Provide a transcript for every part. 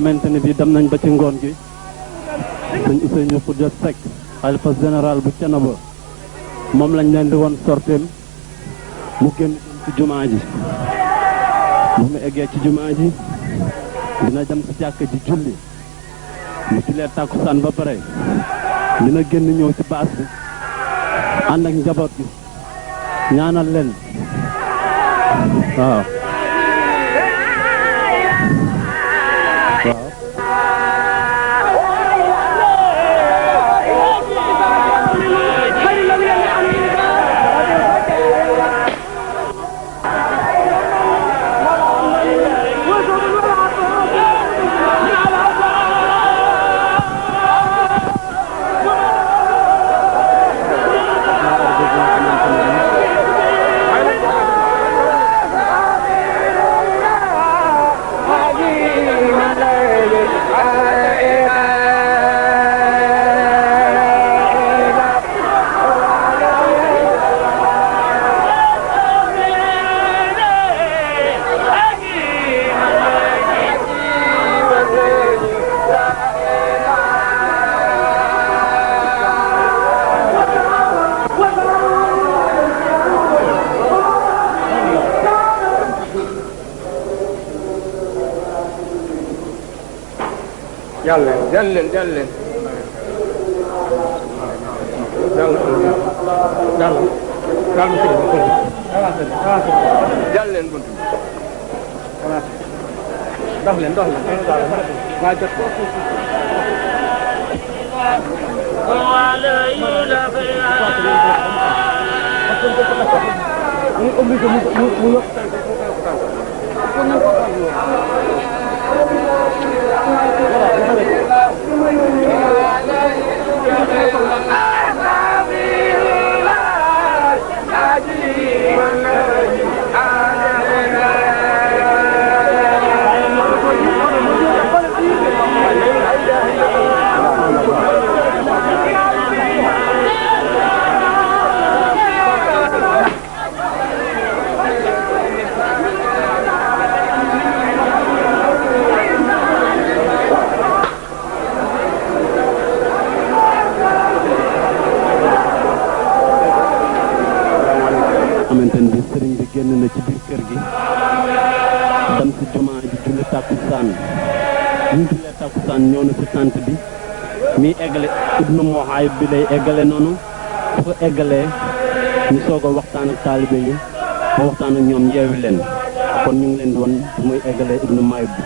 xamante ne bii dem nañ ba ci ngoon gi sëñ Ousseynou Khoudia Seck xalifa général bu Thiénaba moom lañ leen di woon sorteem mu génn ci jumaa ji bu mu eggee ci jumaa ji dina dem ci jàkk ji julli mu jullee tàkkusaan ba pare dina génn ñëw ci baas bi ànd ak njaboot gi ñaanal leen waaw jàll leen bunt bi dox leen waa jot génn na ci biir kër gi dem ci jumaa ji julli tàkkusaan ñu jullee tàkkusaan ñëw na ci tant bi mi eggale ibnu Muhayib bi lay eggale noonu bu ko eggalee ñu soog a waxtaan ak taalibe yi ba waxtaan ak ñoom yeewi leen kon ñu ngi leen di won muy eggalee ibnu Muhayib bi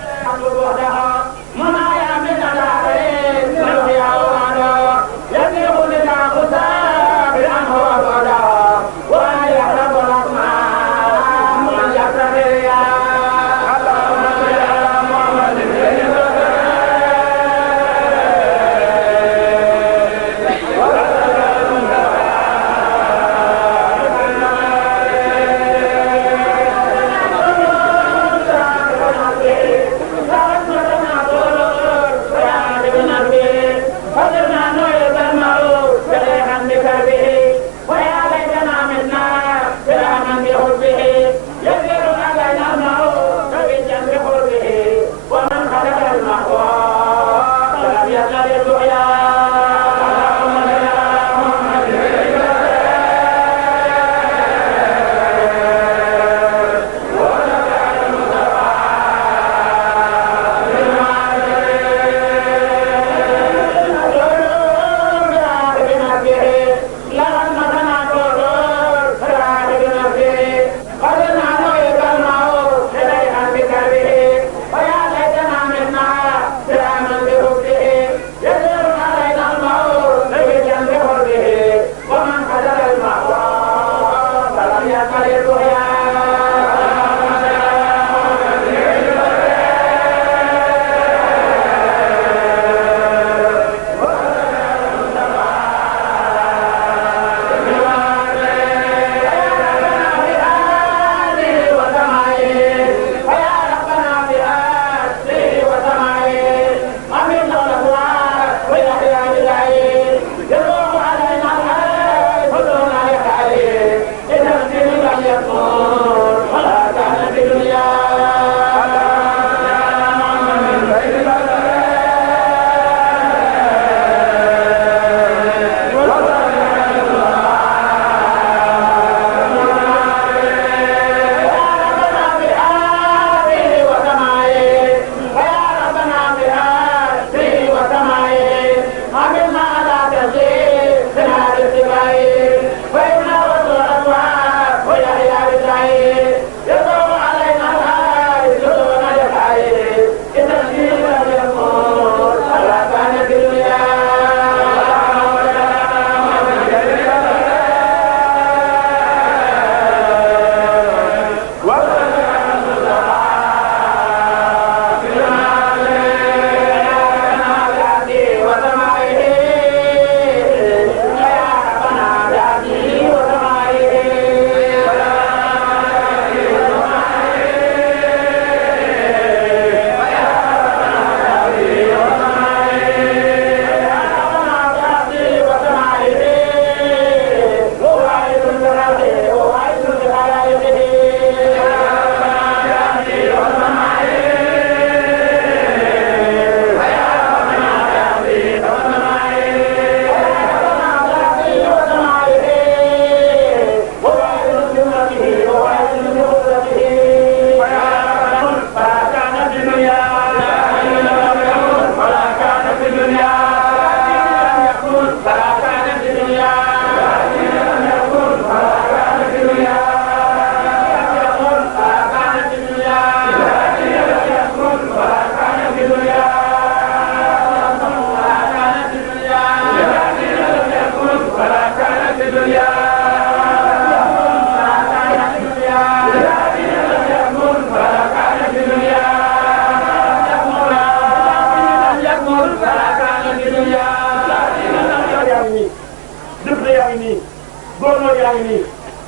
góornóor yaa ngi nii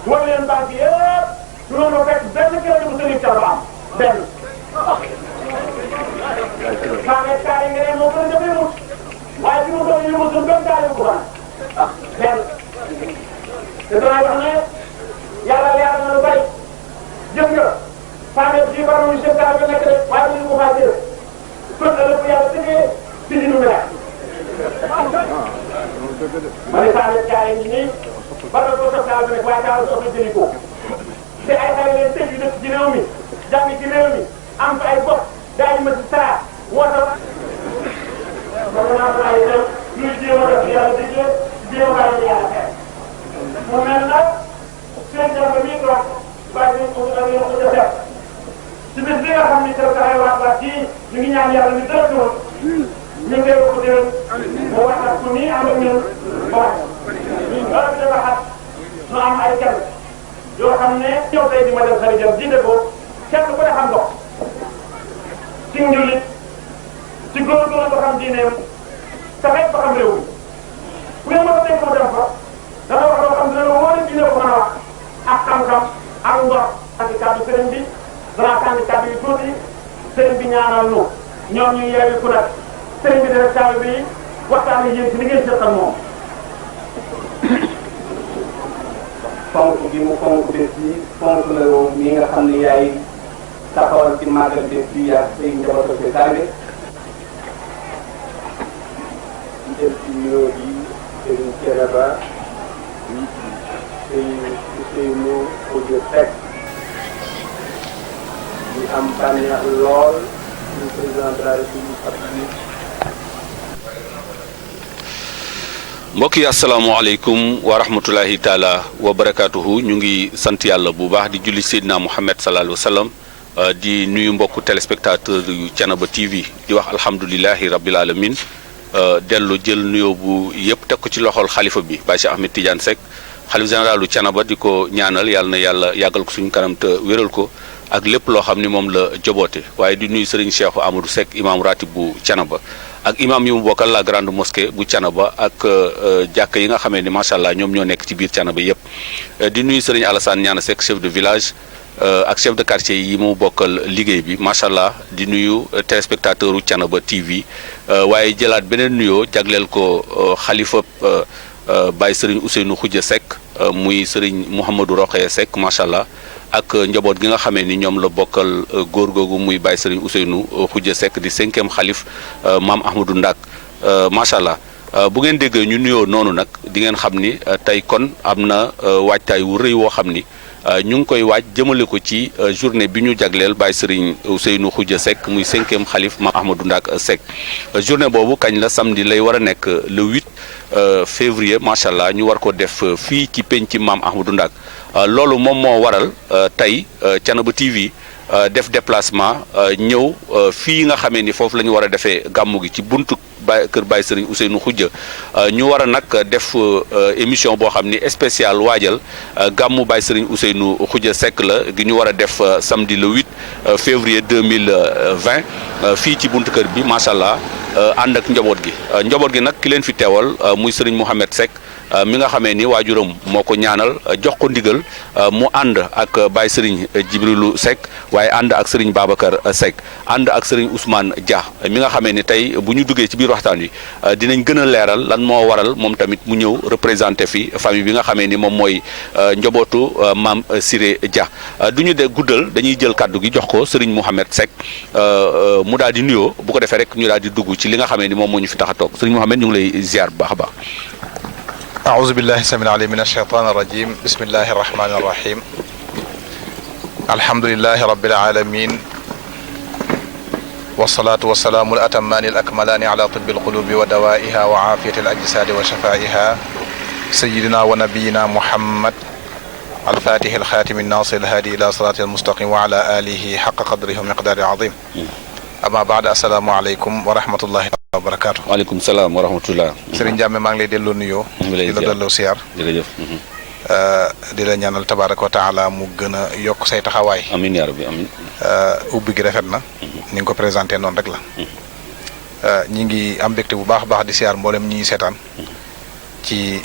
wala leen banque yëpp su noonu fekk benn kilo bu sëriñ Thiénaba am benn. maa ngi kaay nga ne moo gën a jëfee mut waaye fi mu doon yu musul benn kaay bu ko benn te damay wax ne yàlla leeral na lu bari jëm nga Fane ji war nañu seen taal bi nekk rek waaye bu ñu ko faa jëlee kon nag lépp yàlla tëjee dindi nu mu leer. ma ne Fane jaay ngi nii war na ko soxla bi rek waaye daal soxla jëli ko te ay xale leen tëj yu dëkk ci réew mi jàng ci réew mi am fa ay bopp daal di ma ci saa woote wa. kon naa ko ay dem luy jéem a def yàlla digle jéem a bàyyi yàlla xeex mu mel nag seen jàmm bi toog bàyyi nañ ko ko defee ci bis bi nga xam ni def taxay waat ci ñu ngi ñaan yàlla ni dara doon ñu ngi ko déwén mu waxaat ku nii am ak ñun ba wax loolu bi dafa xat ñu am ay kenn yoo xam ne ñëw tey di ma dem xarit jëm jiite ko kenn ku ne xam ndox ci njullit ci góorgóorlu ba xam diineem taxee ba xam réew mi ku ngeen mën a dégg mu dem fa dana wax loo xam ne dana wóor diine ko mën a wax ak xam-xam ak ndox ak kàddu sëriñ bi danaa tànn kàddu yu tuuti sëriñ bi ñaanal nu ñoom ñu yeewi ku nag sëriñ bi def kàddu bi waxtaan yéen ci li ngeen seqal moom. fonk bi mu fonk bés yi fonk la yow mi nga xam ne yaay taxawal ci màggal bés bi yaa say njaboot ak taalibe di jël ci nuyoo bi Serigne Thiénaba Serigne Ousseynou Khoudia Seck di am bànneex lool ñu président de la République Abdou. mbokk yi asalaamaaleykum wa rahmatulahi taala wa barakaatuhu ñu ngi sant yàlla bu baax di julli Seydina Mouhamed sallallahu alayhi wa sallam di nuyu mbokku téléspectateur yu Thiénaba TV di wax alhamdulilahi rabbil alamin dellu jël nuyoo bu yëpp teg ko ci loxol xalifa bi Baye Cheikh Ahmed Tidiane Seck xalif généralu Thiénaba di ko ñaanal yàlla na yàlla yàggal ko suñu kanam te wéral ko ak lépp loo xam ni moom la joboote waaye di nuyu Serigne Cheikh Amadou Seck imam ratib bu Thiénaba ak imam yi mu bokkal la grande mosquée bu Thiénaba ak jàkk yi nga xamee ni macha allah ñoom ñoo nekk ci biir Thiénaba yëpp di nuyu Serigne Alassane Niane Seck chef de village ak chef de quartier yi mu bokkal liggéey bi macha allah di nuyu téléspectateur u Thiénaba TV waaye jëlaat beneen nuyoo jagleel ko xalifa Baye Serigne Ousseynou Khoudia Seck muy Serigne Mouhamadou Rokhaya Seck macha allah ak njaboot gi nga xamee ni ñoom la bokkal góor googu muy Baye Serigne Ousseynou Khoudia Seck di 5e xalif maam Ahmadou Ndak macha allah bu ngeen déggee ñu nuyoo noonu nag di ngeen xam ni tey kon am na waajtaay wu rëy woo xam ni ñu ngi koy waaj jëmale ko ci journée bi ñu jagleel Baye Serigne Ousseynou Khoudia Seck muy 5e xalif maam Ahmadou Ndak Seck journée boobu kañ la samedi lay war a nekk le 8 février macha allah ñu war ko def fii ci penc maam Ahmadou Ndak loolu moom moo waral tey Thiénaba TV def déplacement ñëw fii nga xamee ni foofu la ñu war a defee gàmmu gi ci buntu kër Baye Serigne Ousseynou Khoudia ñu war a nag def émission boo xam ni spécial waajal gàmmu Baye Serigne Ousseynou Khoudia Seck la gi ñu war a def samedi le 8 février 2020 fii ci buntu kër bi macha allah ànd ak njaboot gi nag ki leen fi teewal muy Serigne Mouhamed Seck mi nga xamee ni waajuram moo ko ñaanal jox ko ndigal mu ànd ak Baye Serigne Djibrilu Seck waaye ànd ak Serigne Babacar Seck ànd ak Serigne Ousmane Dia mi nga xamee ni tey bu ñu duggee ci biir waxtaan wi dinañ gën a leeral lan moo waral moom tamit mu ñëw représenté fi famille bi nga xamee ni moom mooy njobootu maam Siré Dia du ñu de guddal dañuy jël kàddu gi jox ko Serigne Mouhamed Seck mu daal di nuyoo bu ko defee rek ñu daal di dugg ci li nga xamee ni moom moo ñu fi tax a toog Serigne Mouhamed ñu ngi lay ziar bu baax a baax. أعوذ بالله السميع العليم من الشيطان الرجيم بسم الله الرحمن الرحيم الحمد لله رب العالمين والصلاة والسلام الأتمان الأكملان على طب القلوب ودوائها وعافية الأجساد وشفائها سيدنا ونبينا محمد الفاتح الخاتم الناصر الهادي إلى صراط المستقيم وعلى آله حق قدره ومقداره عظيم أما بعد السلام عليكم ورحمة الله wa barakaatu. waaleykum salaam wa rahmatullah. Serigne Ndiame maa ngi lay delloo nuyoo. di la delloo siyaar. jërëjëf. di la ñaanal tabaaraka wa taala mu gën a yokk say taxawaay. amiin yaa rabbi amiin. ubbi gi rafet na. ni nga ko présenté noonu rek la. ñi ngi am mbégte bu baax a baax di siyaar mboolem ñi seetaan. ci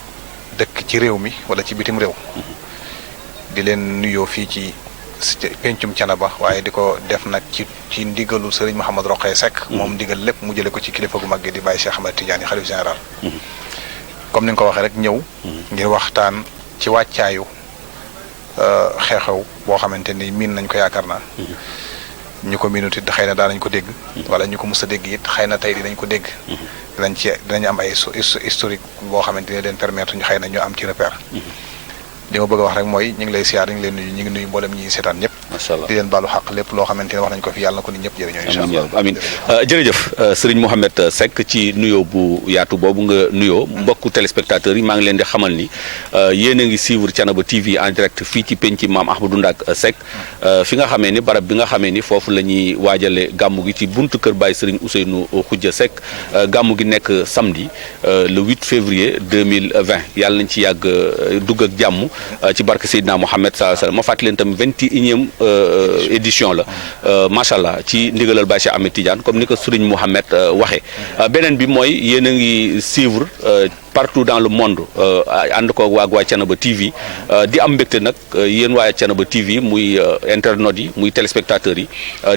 dëkk ci réew mi wala ci bitim réew di leen nuyoo fii ci pencum Thiénaba waaye di ko def nag ci ndigalu Serigne Mouhamed Rokhaya Seck moom ndigal lépp mu jële ko ci kilifa gu mag gi di Baye Cheikh Ahmed Tidiane xalif général comme ni nga ko waxee rek ñëw ngir waxtaan ci wàccaayu xew-xew boo xamante ni miin nañ ko yaakaar naa ñu ko miinut it xëy na daanañ ko dégg wala ñu ko mës a dégg it xëy na tey dinañ ko dégg dinañ am ay historique boo xamante ni leen permettre ñu xëy na ñu am ci repère li ma bëgg a wax rek mooy ñu ngi lay siyaar ñu ngi leen nuyu ñu ngi nuyu mboolem ñi seetaan ñëpp macha allah di leen baalu xaq lépp loo xamante ne wax nañ ko fi yàlla na ko nit ñëpp jëriñoo incha allah amiin jërëjëf Serigne Mouhamed Seck ci nuyoo bu yaatu boobu nga nuyoo mbokku téléspectateurs yi maa ngi leen di xamal ni yéen a ngi suivre Thiénaba TV en direct fii ci penc maam Ahmadou Ndak Seck fi nga xamee ni barab bi nga xamee ni foofu la ñuy waajale gàmmu gi ci buntu kër Baye Serigne Ousseynou Khoudia Seck gàmmu gi nekk samedi le 8 février 2020 yàlla nañ ci yàgg dugg ak jàmm ci barke Seydina Mouhamed sallallahu alayhi wasallam ma fàttali leen tamit 21e édition la macha allah ci ndigalal Baye Cheikh Ahmed Tidiane comme ni ko Serigne Mouhamed waxee beneen bi mooy yéen a ngi suivre partout dans le monde ànd ko waa Thiénaba TV di am mbégte nag yéen waa Thiénaba TV muy internautes yi muy téléspectateurs yi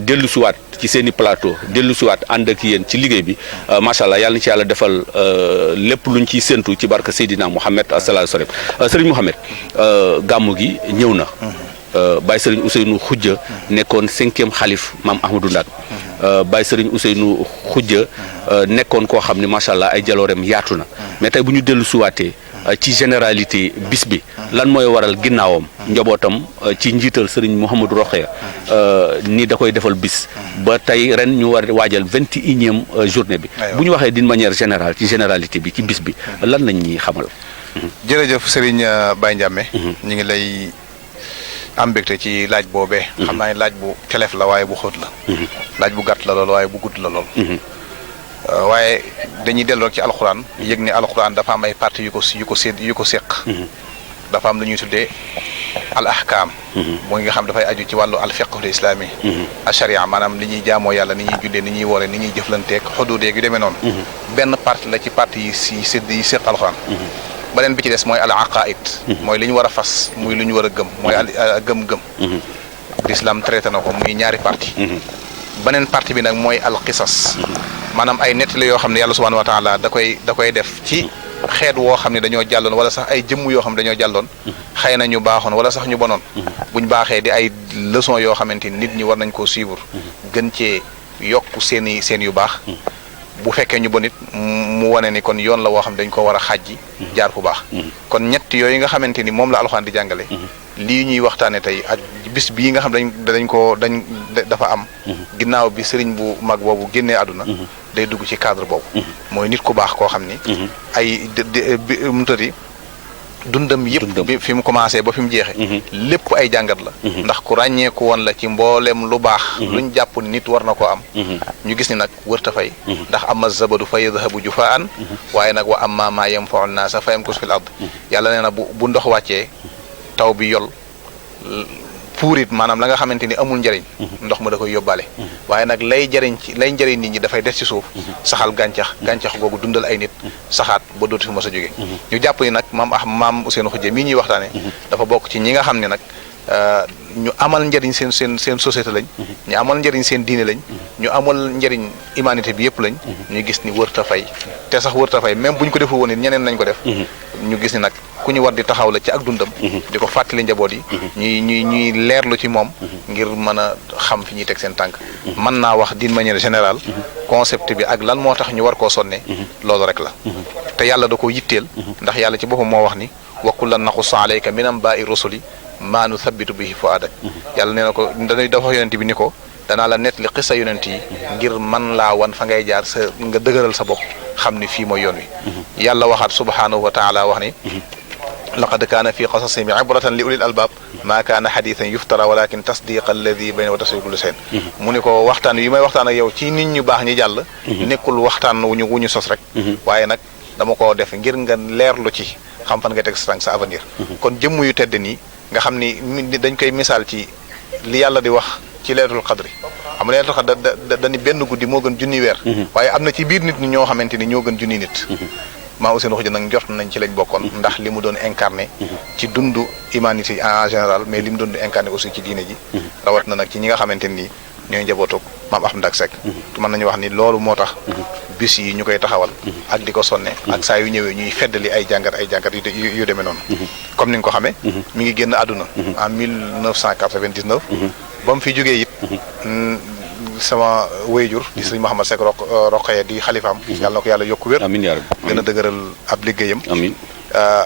dellu siwaat ci seen i plateau dellu siwaat ànd ak yéen ci liggéey bi macha allah yàlla na ci yàlla defal lépp luñ ciy séntu ci barke Seydina Mouhamed sallallahu alayhi wasallam Serigne Mouhamed gàmmu gi ñëw na Baye Serigne Ousseynou Khoudia nekkoon 5e xalif maam Ahmadou Ndak Baye Serigne Ousseynou Khoudia nekkoon koo xam ne macha allah ay jaloorem yaatu na mais tey bu ñu dellu suwaatee ci généralité bis bi lan mooy waral ginnaawam njabootam ci njiital Serigne Mouhamadou Rokhaya ni da koy defal bis ba tey ren ñu war waajal 21e journée bi bu ñu waxee d'une manière générale ci généralité bi ci bis bi lan lañ ñuy xamal. jërëjëf Serigne Baye Ndiame ñu ngi lay am mbégte ci laaj boobee xam naa ne laaj bu telef la waaye bu xóot la laaj bu gàtt la lool waaye bu gudd la lool waaye dañuy delloo ci alxuraan yëg ne alxuraan dafa am ay parties yu ko séq dafa am lu ñuy tuddee al ahkaam mooy nga xam dafay aju ci wàllu al fiqhul islami asharia maanaam li ñuy jaamoo yàlla ni ñuy jullee ni ñuy woore ni ñuy jëflanteeg xuduudeeg yu demee noonu benn partie la ci partie yi séq alxuraan beneen bi ci des mooy al aqaid mooy li ñu war a fas muy lu ñu war a gëm mooy al gëm-gëm l'islam traité na ko muy ñaari partie beneen partie bi nag mooy al qisas maanaam ay nettali yoo xam ne yàlla subhanahu wa taala da koy def ci xeet woo xam ne dañoo jàlloon wala sax ay jëmm yoo xam ne dañoo jàlloon xëy na ñu baaxoon wala sax ñu bonoon buñ baaxee di ay leçon yoo xamante ni nit ñi war nañ koo suivre gën cee yokk seen yu baax bu fekkee ñu bon it mu wane ni kon yoon la woo xam ne dañ ko war a xàjji jaar fu baax kon ñett yooyu nga xamante ni moom la alxuraan di jàngale lii ñuy waxtaane tey ak bis bii nga xam dafa am ginnaaw bi sëriñ bu mag boobu génnee àdduna day dugg ci cadre boobu mooy nit ku baax koo xam ni ay mu tëddi dundam yëpp bi fi mu commencé ba fi mu jeexe lépp ay jàngat la ndax ku ràññeeku woon la ci mboolem lu baax luñ jàpp nit war na koo am ñu gis ni nag wërta fay ndax ama zabadu fa yadhabu jufaan waaye nag wa amma ma yanfa'u naasa fa yamkus fil ard yàlla nee na bu ndox wàccee taw bi yol puurit maanaam la nga xamante ni amul njëriñ ndox ma da koy yóbbaale waaye nag lay njëriñ nit ñi dafay des ci suuf saxal gàncax googu dundal ay nit saxaat ba dootu fi mos a jóge ñu jàpp ni nag maam Ousseynou Khoudia mii ñuy waxtaane dafa bokk ci ñi nga xam ne nag ñu amal njëriñ seen société lañ ñu amal njëriñ seen diine lañ ñu amal njëriñ humanité bi yëpp lañ ñu gis ni wërta fay te sax wërta fay même buñ ko deful woon it ñeneen nañ ko def ñu gis ni nag ku ñu war di taxaw la ci ak dundam di ko fàttali njaboot yi ñuy leerlu ci moom ngir mën a xam fi ñuy teg seen tànk mën naa wax d'une manière générale concept bi ak lan moo tax ñu war koo sonne loolu rek la te yàlla da ko yitteel ndax yàlla ci boppam moo wax ni wa kullan naqussu alayka min anbaa'i rusuli maa nuthabbitu bihi fu'aadak yàlla nee na ko dafa yonent bi ni ko danaa la nettali xisa yonent yi ngir man laa wan fa ngay jaar sa nga dëgëral sa bopp xam ni fii mooy yoon wi yàlla waxaat subhaanahu wa taala wax ni laqad kaana fi qasasihim ibratan li ulil albab maa kaana xadiisan yuftara walakin tasdiqa alladi bayna wa tafsira kulli shay'in mu ni ko waxtaan yi may waxtaan ak yow ci nit ñu baax ñi jàll nekkul waxtaan wu ñu sos rek waaye nag dama ko def ngir nga leerlu ci xam fan nga teg sa tànk sa avenir kon jëmm yu tedd nii nga xam ni dañ koy misaal ci li yàlla di wax ci leeratul xadri xam nga leeratul xadri dañu benn guddi moo gën junni weer waaye am na ci biir nit ñi ñoo xamante ni ñoo gën junni nit maa Ousseynou Khoudia nag njort nañ ci lañ bokkoon ndax li mu doon incarné ci dundu humanité en général mais li mu doon incarné aussi ci diine ji rawat na nag ci ñi nga xamante nii ñooy njabootu maam Ahmed Ndak Seck mën nañu wax ni loolu moo tax bis yi ñu koy taxawal ak di ko sonne ak saa yu ñëwee ñuy feddali ay jàngat yu demee noonu comme ni nga ko xamee mi ngi génn àdduna en 1999 ba mu fi jógee it sama wéyjur di sëriñ Mouhamed Seck Roqaya di xalifaam yàlla na ko yàlla yokku wér amiin yaa rabbi gën a dëgëral ab liggéeyam amiin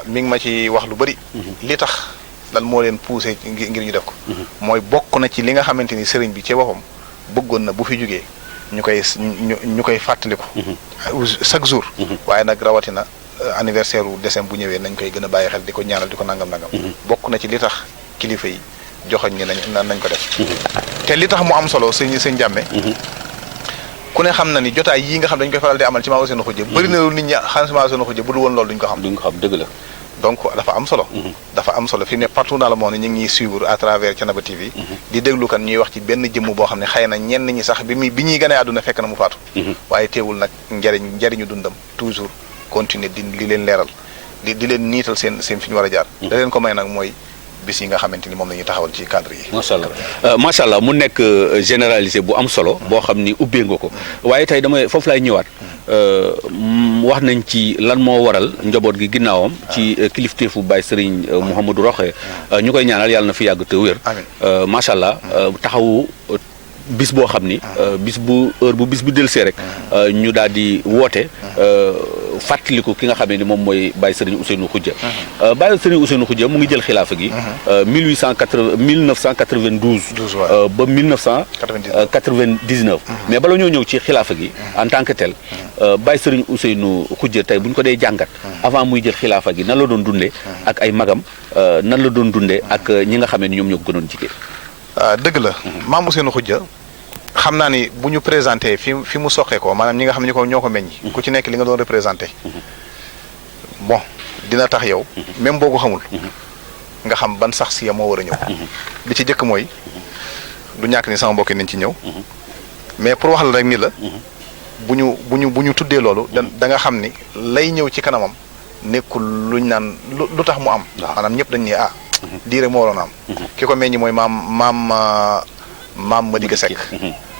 mi ngi ma ci wax lu bëri li tax lan moo leen poussé ngir ñu def ko mooy bokk na ci li nga xamante ni sëriñ bi ci boppam bëggoon na bu fi jógee ñu koy fàttaliku chaque jour waaye nag rawatina anniversaire u décembre bu ñëwee nañ koy gën a bàyyi xel di ko ñaanal di ko nangam bokk na ci li tax kilifa yi joxoñ ni nañ ko def te li tax mu am solo sëñ jàmme ku ne xam na ni jotaay yii nga xam dañ koy faral di amal ci maa Ousseynou Khoudia bëri na lu nit ñi xam si maa Ousseynou Khoudia bu dul woon loolu duñ ko xam dëgg la donc dafa am solo dafa am solo fi ne partout dans le monde ñu ngi suivre à travers Thiénaba TV di déglu kan ñuy wax ci benn jëmm boo xam ne xëy na ñenn ñi sax bi ñuy ganee àdduna fekk na mu faatu waaye teewul nag njariñu dundam toujours continuer di li leen leeral di leen niital seen fi ñu war a jaar da leen ko may nag mooy bis yi nga xamante ni moom la ñuy taxawal ci cadre yi macha allah mu nekk généralisé bu am solo boo xam ni ubbee nga ko waaye tey foofu laay ñëwaat wax nañ ci lan moo waral njaboot gi ginnaawam ci kilifteefu Baye Serigne Mouhamadou Rokhaya ñu koy ñaanal yàlla na fi yàgg te wér macha allah taxawu bis boo xam ni bis bu delsee rek ñu daal di woote fàttaliku ki nga xam ne ni moom mooy Baye Serigne Ousseynou Khoudia Baye Serigne Ousseynou Khoudia mu ngi jël xilaafa gi 1992 ba 1999 mais bala ñoo ñëw ci xilaafa gi en tant que tel Baye Serigne Ousseynou Khoudia tey bu ñu ko dee jàngat avant muy jël xilaafa gi nan la doon dundee ak ay magam nan la doon dundee ak ñi nga xam ne ni ñoom ñoo ko gënoon jigéen dëgg la maam Ousseynou Khoudia xam naa ni bu ñu présenté fi mu soqee ko maanaam ñi nga xam ne ñoo ko meññ ku ci nekk li nga doon représenté bon dina tax yow même boo ko xamul nga xam ban sax si ya moo war a ñëw bi ci jëkk mooy du ñàkk ni sama mbokki nañ ci ñëw mais pour wax la rek ni la bu ñu tuddee loolu da nga xam ni lay ñëw ci kanamam nekkul luñ naan lu tax mu am maanaam ñëpp dañ ne lii rek moo waroon am ki ko meññi mooy maam Madické Seck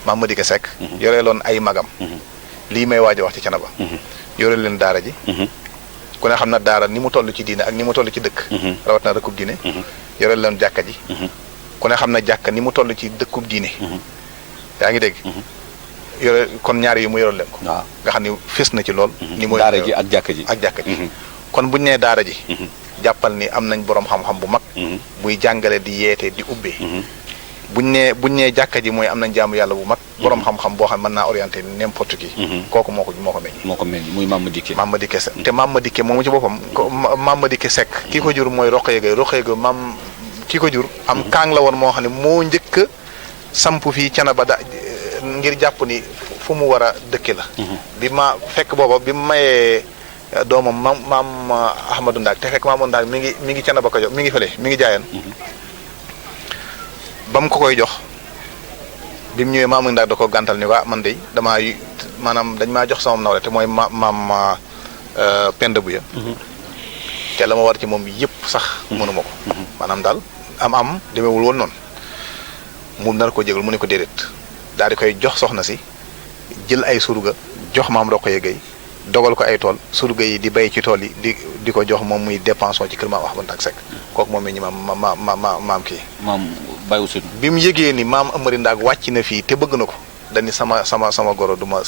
maam Madické Seck yore loon ay magam lii may waaj a wax ci Thiénaba yore leen daara ji ku ne xam na daara ni mu toll ci diine ak ni mu toll ci dëkk rawat na dëkkub diine yore leen jàkka ji ku ne xam na jàkka ni mu toll ci dëkkub diine yaa ngi dégg yore kon ñaari yi mu yoroon leen ko nga xam ni fés na ci lool ni mooy daara ji ak jàkka ji kon buñu nee daara ji jàppal ni am nañ borom xam-xam bu mag buy jàngale di yeete di ubbee buñ nee jàkka ji mooy am nañ jaamu yàlla bu mag borom xam-xam boo xam mën naa orienté n'importe qui kooku moo ko meññ muy Mame Madické Seck te Mame Madické moomu ci boppam Mame Madické Seck kii ko jur mooy Rokhaya Gaye kii ko jur am kaang la woon moo xam ne moo njëkk a samp fii Thiénaba ngir jàpp ni fu mu war a dëkke la bi ma fekk booba bi mayee doomam maam Ahmadou Ndak te fekk Mamadou Ndak mi ngi Thiénaba ko jox mi ngi fële mi ngi jaayeen ba mu ko koy jox bi mu ñëwee Mamadou Ndak da ko gàntal ni waa man de maanaam dañ maa jox sama nawle te mooy maam Penda Buya te la ma war ci moom yëpp sax mënuma ko maanaam daal am demeewul woon noonu mu nar ko jégal mu ne ko déedéet daal di koy jox soxna si jël ay surga jox maam Rokhaya Gaye dogal ko ay tool surga yi di bay ci tool yi di ko jox moom muy dépense ci kër maam Ahmadou Ndak Seck kooku moom ñi maam kii maam Baye Ousseynou bi mu yëgee ni maam Amari Ndak wàcc na fii te bëgg na ko dañu sama goro du ma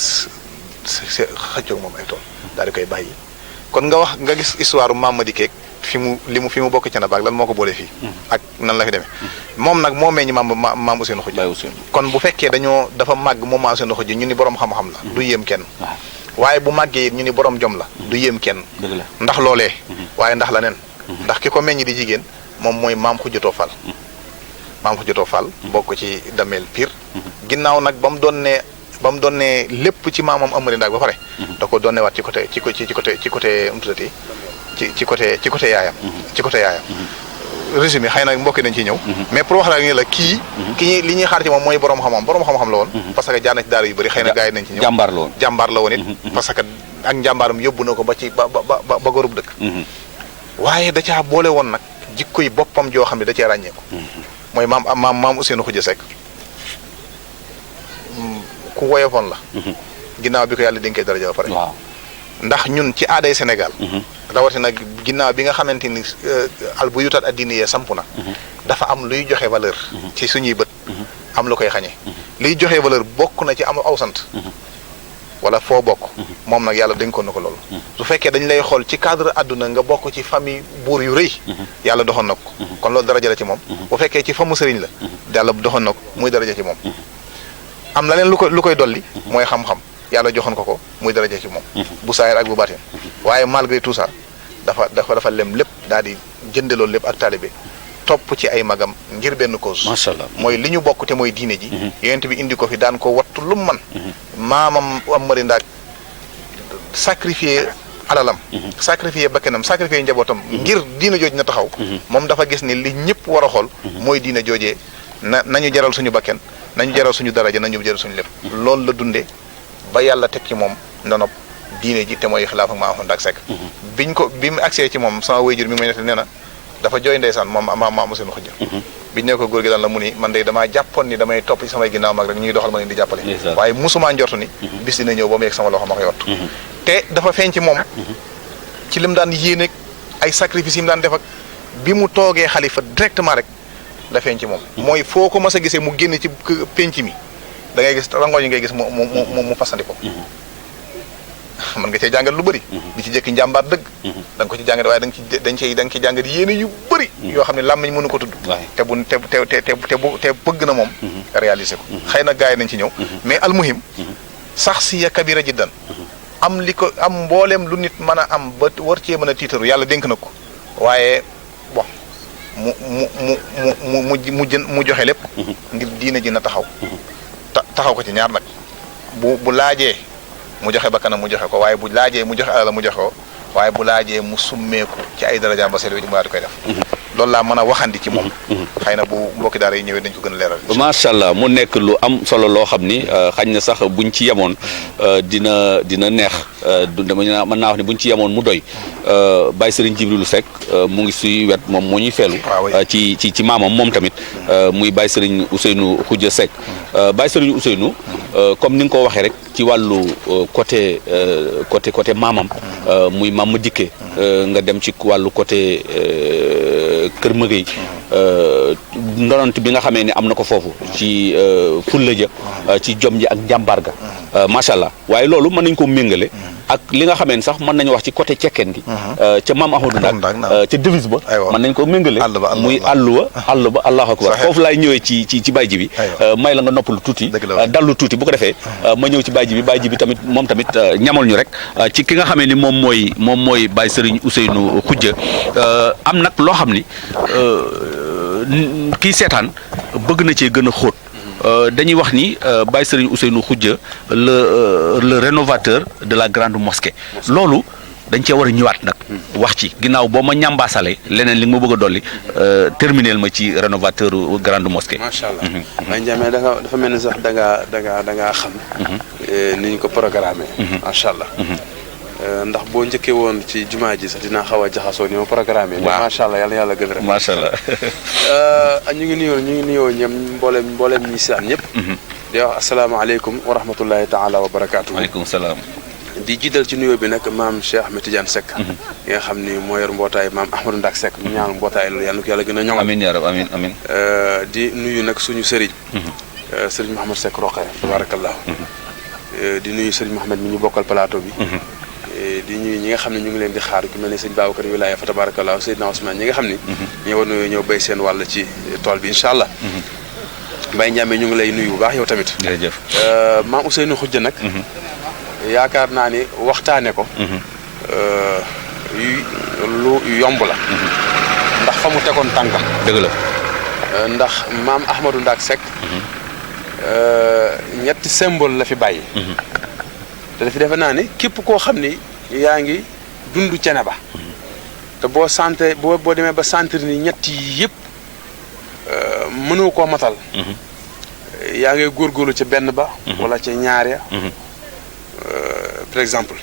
xëccoog moom ay tool daal di koy bàyyi kon nga gis histoire maam Madické fi mu bokk Thiénaba ak lan moo ko boole fii ak nan la fi demee moom nag moo meññ maam Ousseynou Khoudia kon bu fekkee dafa màgg moom maam Ousseynou Khoudia ñu ni borom xam-xam la du yéem kenn waaye bu màggee ñu ni borom jom la du yéem kenn ndax loolee waaye ndax la nen ndax ki ko meññ di jigéen moom mooy maam Khoudiatou Fall bokk ci dameel Pire ginnaaw nag ba mu doon ne lépp ci maamam Amari Ndak ba pare da ko doon ne waat ci côté yaayam résumé xëy na mbokki nañ ci ñëw mais pour wax la ni la kii li ñuy xaar ci moom mooy borom xam-xam la woon parce que jaar na ci daara yu bëri xëy na gars yi nañ ci ñëw jàmbaar la woon it parce que ak njàmbaaram yóbbu na ko ba ci ba gorub dëkk waaye da caa boole woon nag jikko yi boppam joo xam ne da cee ràññeeku mooy maam Ousseynou Khoudia Seck ku woyofoon la ginnaaw bi ko yàlla dénkee daraja ba pare ndax ñun ci aaday Sénégal rawatina ginnaaw bi nga xamante ni al bu yutat addini yee samp na dafa am luy joxe valeur ci suñuy bët am lu koy xañe liy joxe valeur bokk na ci am aw sant wala foo bokk moom nag yàlla dénkoon na ko loolu su fekkee dañ lay xool ci cadre àdduna nga bokk ci famille buur yu rëy yàlla doxoon na ko kon loolu daraja la ci moom bu fekkee ci famu sëriñ la yàlla doxoon na ko muy daraja ci moom am la leen lu koy dolli mooy xam-xam yàlla joxoon ko muy daraja ci moom bu saayir ak bu baatin waaye malgré tout ça dafa lem lépp daal di jënde loolu lépp ak taalibe topp ci ay magam ngir benn cause macha allah mooy li ñu bokk te mooy diine ji yonent bi indi ko fi daan ko wattu lu man maamam am mari ndaak sacrifier alalam sacrifier bakkanam sacrifier njabootam ngir diine jooju na taxaw moom dafa gis ni li ñëpp war a xool mooy diine joojee nañu jaral suñu bakken nañu jaral suñu daraja nañu jaral suñu lépp loolu la dundee ba yàlla teg ci moom ndonob diine ji te mooy xilaaf ak Maam Ndak Seck bi mu agsee ci moom sama wayjur mi may nete nee na dafa jooy ndeysaan moom maam Ousseynou Khoudia biñ ne ko góor gi daan la mu ni man de damaa jàppoon ni damay topp ci samay ginnaaw mag rek ñuy doxal ma leen di jàppale waaye musumaa njortu ni bis dina ñëw ba mu yegg sama loxo ma koy wattu te dafa feeñ ci moom ci lim daan yéene ay sacrifice yi mu daan def ak bi mu toogee xalifa directement rek da feeñ ci moom mooy foo ko mas a gisee mu génn ci penc mi da ngay gis rangoñ yi ngay gis mu fasandi ko mën nga cee jàngat lu bëri di ci jëkki njàmbaar dëgg da nga ko ci jàngat waaye da nga ci jàngat yéene yu bëri yoo xam ne làmmiñ mënu ko tudd te bëgg na moom réaliser ko xëy na gars yi nañ ci ñëw mais almuhim sax si ya kabira jiddan am li ko am mbooleem lu nit mën a am ba war cee mën a tiitaru yàlla dénk na ko waaye bon mu joxe lépp ngir diine ji na taxaw ko ci ñaar nag bu laajee mu joxe bakkanam mu joxe ko waaye bu laajee mu joxe alal mu joxe ko waaye bu laajee mu summeeku ci ay darajaam ba seet wi mu daal di koy def loolu laa mën a waxandi ci moom xëy na bu mbokki daara yi ñëwee dañ ko gën a leeral macha allah mu nekk lu am solo loo xam ni xañ na sax buñ ci yemoon dina neex mën naa wax ne buñ ci yemoon mu doy Baye Serigne Djibrilu Seck mu ngi suy wet moom moo ñuy feelu ci maamam moom tamit muy Baye Serigne Ousseynou Khoudia Seck Baye Serigne Ousseynou comme ni nga ko waxee rek ci wàllu côté maamam muy maam ma dikkee nga dem ci wàllu côté Kër Mëgëy ndonant bi nga xamee ne am na ko foofu ci fulla ja ci jom ji ak njàmbaar ga macha allah waaye loolu mën nañ ko méngale ak li nga xamee ne sax mën nañu wax ci côté cekkeen gi ca maam Ahmadou Ndak ca devise ba mën nañ ko méngale muy àll ba allahu akbar foofu laay ñëwee ci Baye Djibi may la nga noppalu tuuti dallu tuuti bu ko defee ma ñëw ci Baye Djibi tamit moom tamit ñamal ñu rek ci ki nga xamee ni moom mooy Baye Serigne Ousseynou Khoudia am nag loo xam ni kii seetaan bëgg na cee gën a xóot dañuy wax ni Baye Serigne Ousseynou Khoudia le rénovateur de la grande mosquée loolu dañ cee war a ñëwaat nag wax ci ginnaaw boo ma ñambaasale leneen li nga ma bëgg a dolli terminel ma ci rénovateur grande mosquée. macha allah Baye Ndiame dafa mel ni sax da ngaa xam ni ñu ko programmé. macha allah. ndax boo njëkkee woon ci jumaa ji sax dinaa xaw a jaxasoo ni ma programme yi. waaw macha allah yàlla gën rek. macha allah. ñu ngi nuyoo ñoom mboolem ñi si am ñëpp. di wax asalaamaaleykum wa rahmatullahi taala wa barakaatu. waaleykum salaam. di jiital ci nuyoo bi nag maam Cheikh Ahmed Tidiane Seck. yi nga xam ni moo yor mbootaay maam Ahmadou Ndak Seck. ñu ñaanal mbootaay loolu yàlla na ko yàlla gën a ñoŋal. amiin yaa rab amiin. di nuyu nag suñu sëriñ. sëriñ Mouhamed Seck Roqe tabarakallah. di nuyu sëriñ Mouhamed mi ñu bokkal plateau bi. di ñuy ñi nga xam ne ñu ngi leen di xaar ku mel ne sëñ Babacar Wilaya fa tabarakallah Seydina Ousmane ñi nga xam ni ñoo war nañoo ñëw béy seen wàll ci tool bi incha allah. Baye Ndiame ñu ngi lay nuyu bu baax yow tamit. jërëjëf maam Ousseynou Khoudia nag. yaakaar naa ni waxtaane ko. lu yomb la. ndax fa mu tegoon tànkam. dëgg la. ndax maam Ahmadou Ndak Seck. ñetti symbole la fi bàyyi. te dafi defe naa ni képp koo xam ni yaa ngi dund cene ba te boo santé boo demee ba sentir ni ñett yi yëpp mënoo koo matal yaa ngay góorgóorlu ca benn ba wala ca ñaar ya par exemple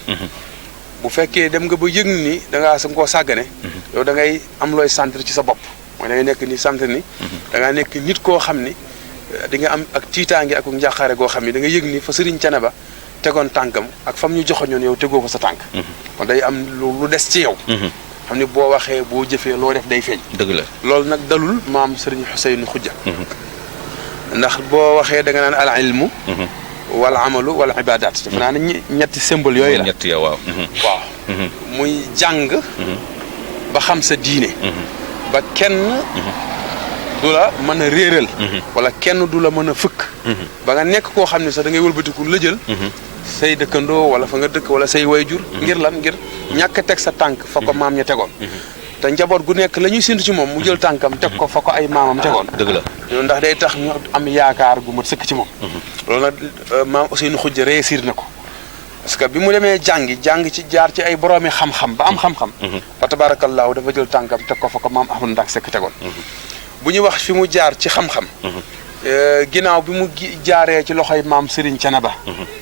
bu fekkee dem nga ba yëg ni da ngaa sa koo sàggane yow da ngay am looy sentir ci sa bopp mooy da ngay nekk ni sentir ni da ngaa nekk nit koo xam ni di nga am ak tiitaange ak njàqaare goo xam ni da nga yëg ni fa Sëriñ Thiénaba tegoon tànkam ak fam ñu joxoñoon yow tegoo fa sa tànk kon day am lu des ci yow xam ni boo waxee boo jëfee loo def day feeñ dëgg la loolu nag dalul maam Sëriñ Xuseynu Xujja ndax boo waxee da nga naan al ilmu wal amalu wal ibadat dafa naa ne ñetti symbole yooyu la ñetti yow waaw waaw muy jàng ba xam sa diine ba kenn du la mën a réeral wala kenn du la mën a fëkk ba nga nekk koo xam ne sax da ngay wëlbatiku la jël say dëkkandoo wala fa nga dëkk wala say wayjur ngir lan ngir ñàkk teg sa tànk fa ko maam ña tegoon te njaboot gu nekk la ñuy séntu ci moom mu jël tànkam teg ko fa ko ay maamam tegoon dëgg la ndax day tax ñu am yaakaar gu mat sëkk ci moom loolu nag maam Ousseynou Khoudia réussir na ko parce que bi mu demee jàng ci jaar ci ay boroomi xam-xam ba am xam-xam fa tabaarakallaahu dafa jël tànkam teg ko fa ko maam Ahmadou Ndak Seck tegoon bu ñu wax fi mu jaar ci xam-xam ginnaaw bi mu jaaree ci loxoy maam Serigne Thiénaba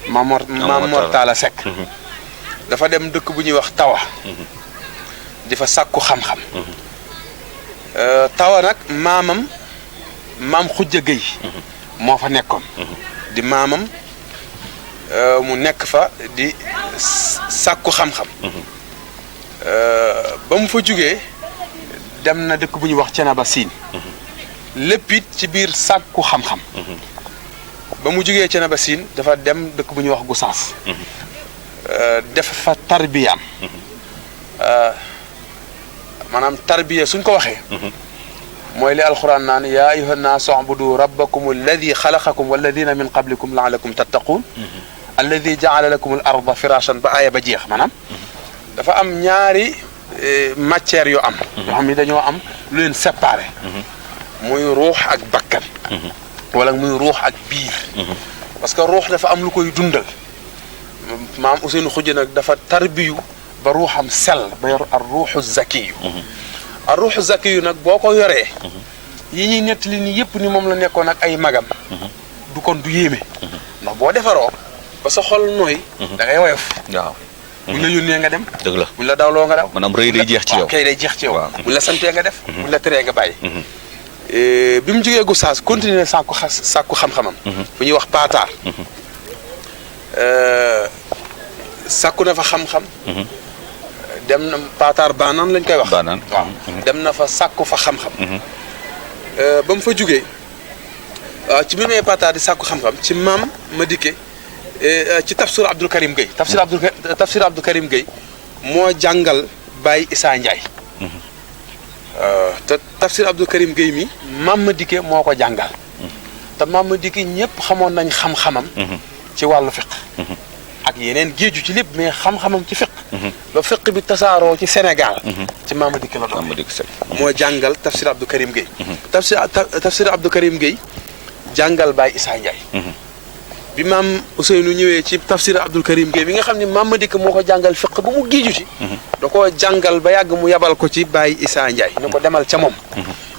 maam Mor Talla Seck dafa dem dëkk bu ñuy wax Tawa di fa sàkku xam-xam Tawa nag maam Khoudia Gueye moo fa nekkoon di maamam mu nekk fa di sàkku xam-xam ba mu fa jugee dem na dëkk bu ñuy wax Thiénaba Sine lépp it ci biir sàkku xam-xam ba mu jugee Thiénaba Sine dafa dem dëkk bu ñuy wax Gossas def fa tarbiyaam maanaam tarbiya suñ ko waxee mooy li alxuraan naan yaa ayyuha nnaasu u'budu rabbakum alladi xalaqakum walladina min qablikum laalakum tattaquun alladi jaala lakum al arda firashan ba aaya ba jeex maanaam dafa am ñaari matière yu am yoo xam ni dañoo am lu leen séparé muy ruux ak bakkan wala muy ruux ak biir parce que ruux dafa am lu koy dundal maam Ousseynou Khoudia nag dafa tarbiyu ba ruuxam sell ba yor ar ruuxu zakiyu ar ruuxu zakiyu nag boo ko yoree yi ñuy nettali ni yëpp ni moom la nekkoon ak ay magam du kon du yéeme ndax boo defaroo ba sa xol nooy da ngay woyof waaw buñ la yónnee nga dem dëgg la buñ la dawloo nga daw maanaam rëy day jeex ci yow kay day jeex ci yow buñ la santee nga def buñ la teree nga bàyyi bi mu jógee Gossas continuer sàkku xam-xamam fu ñuy wax paataar sàkku na fa xam-xam dem na paataar baanaan lañ koy wax baanaan waaw dem na fa sàkku fa xam-xam ba mu fa jugee ci bi mee paataar di sàkku xam-xam ci maam ma dikke ci tafsir Abdou Karim Gueye tafsir Abdou Karim Gueye moo jàngal Baye Issa Ndiaye te tafsir Abdou Karim Gueye mi maam ma dikke moo ko jàngal te maam ma dikke ñëpp xamoon nañ xam-xamam ci wàllu fiq ak yeneen géeju ci lépp mais xam-xamam ci fiq ba fiq bi tasaaroo ci Sénégal ci maam ma dikke la doon moo jàngal tafsir Abdou Karim Gueye tafsir Abdou Karim Gueye jàngal Baye Issa Ndiaye bi maam Ousseynou ñëwee ci tafsir Abdou Karim Gueye bi nga xam ne maam ma dikk moo ko jàngal fiq ba mu géeju ci da koo jàngal ba yàgg mu yabal ko ci Baye Issa Ndiaye ni ko demal ca moom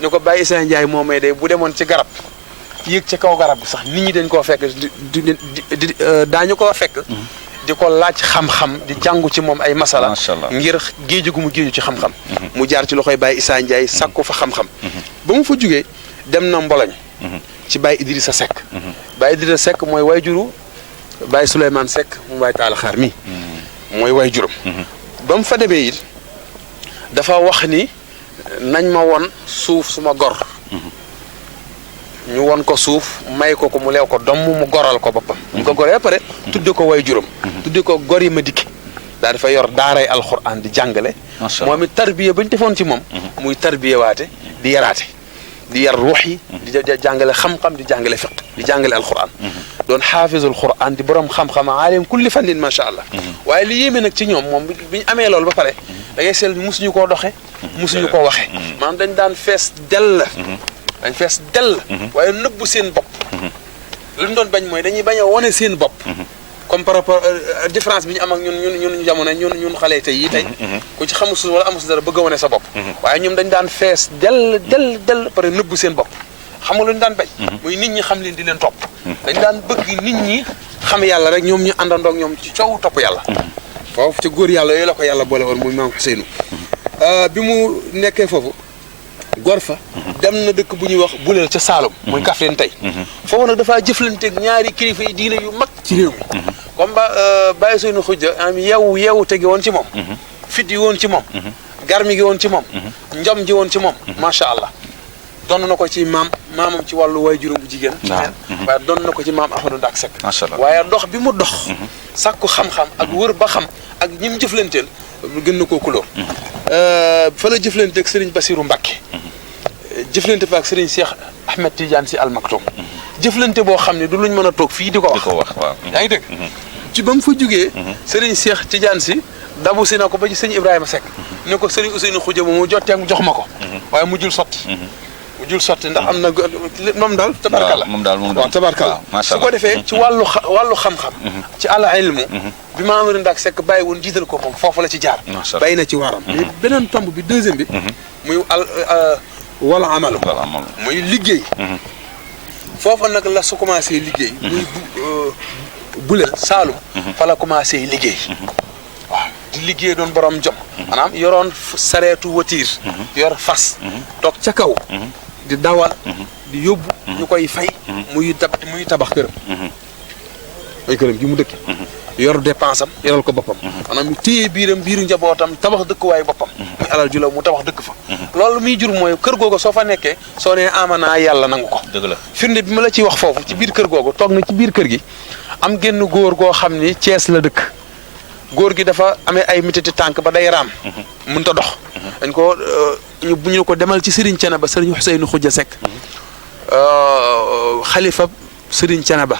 ni ko Baye Issa Ndiaye moo may de bu demoon ci garab yéeg ca kaw garab bi sax nit ñi dañ koo fekk daañu koo fekk di ko laaj xam-xam di jàngu ci moom ay masala ngir géeju gu mu géeju ci xam-xam mu jaar ci loxoy Baye Issa Ndiaye sàkku fa xam-xam ba mu fa jugee dem na Mboloñ ci Baye Idrissa Seck Baye Idrissa Seck mooy wayjuru Baye Souleymane Seck mu Baye Talla Xaar mi mooy wayjuram ba mu fa demee it dafa wax ni nañ ma won suuf suma gor ñu won ko suuf may ko mu leew ko domm mu goral ko boppam mu ko goree ba pare tudde ko wayjuram tudde ko gor yi ma dikki daa dafa yor daaray alxuraan di jàngale moom it tarbiya ba ñu defoon ci moom muy tarbiya waate di yaraate di yar ruux yi di jàngale xam-xam di jàngale fiq di jàngale alquran doon xaafisul quran di borom xam-xam aalim kulli fannin macha allah waaye li yéeme nag ci ñoom moom bi ñu amee loolu ba pare da ngay seetlu musuñu koo doxe musuñu koo waxee maanaam dañ daan fees dell dañ fees dell waaye nëbbu seen bopp li ñu doon bañ mooy dañuy bañ a wane seen bopp comme par rapport différence bi ñu am ak ñun jamono ñun xale tey yi tey ku ci xamul suuf wala amul si dara bëgg a wane sa bopp waaye ñoom dañ daan fees dell pare nëbbu seen bopp xam nga lu ñu daan bañ muy nit ñi xam leen di leen topp dañ daan bëgg nit ñi xam yàlla rek ñoom ñu àndandoo ak ñoom ci coow topp yàlla foofu ci góor yàlla yooyu la ko yàlla boole woon muy maam Ousseynou bi mu nekkee foofu gor fa dem na dëkk bu ñuy wax Buleel ca Saalum muy Kaffrine tey foofu nag dafaa jëflanteeg ñaari kilifa yi diine yu mag ci réew mi comme Baye Ousseynou Khoudia am yeewu tegi woon ci moom fit yi woon ci moom garmi gi woon ci moom njom ji woon ci moom macha allah doon na ko ci maamam ci wàllu waay juróom bu jigéen waaye doon na ko ci maam Ahmadou Ndak Seck waaye dox bi mu dox sàkku xam-xam ak wër ba xam ak ñi mu jëflanteel gën na koo kulóor fa la jëflanteeg Serigne Bassirou Mbacké jëflante fa ak Serigne Cheikh Ahmed Tidiane Sy Al Maktoum jëflante boo xam ne du luñ mën a toog fii di ko wax yaa ngi dégg ci ba mu fa jógee Serigne Cheikh Tidiane Sy dabu si na ko ba ci sëñ Ibrahima Seck ne ko Serigne Ousseynou Khoudia mu jottee mu jox ma ko waaye mujjul sotti ndax am na moom daal tabarkalla waaw tabarkalla su ko defee ci wàllu xam-xam ci àla ilmu bi Mamadou Ndak Seck bàyyi woon jiital ko moom foofu la ci jaar bàyyi na ci waaram mais beneen tomb bi deuxième bi muy wala amalu muy liggéey foofa nag la su commencé liggéey muy Buleel Saalum fa la commencé liggéey waaw di liggéey doon borom jom maanaam yoroon sareetu watiir yor fas toog ca kaw di dawal di yóbbu ñu koy fay muy tabax këram ay këram gi mu dëkki yor dépense am yoral ko boppam maanaam téye biiru njabootam tabax dëkkuwaay boppam muy alal ju la mu tabax dëkk fa loolu muy jur mooy kër googu soo fa nekkee soo nee amana yàlla nangu ko dëgg la firnde bi ma la ciy wax foofu ci biir kër googu toog na ci biir kër gi am genn góor goo xam ni Cees la dëkk góor gi dafa amee ay mititi tànk ba day raam mënut a dox dañ ko ñu ko demal ci Serigne Thiénaba Serigne Ousseynou Khoudia Seck xalifa Serigne Thiénaba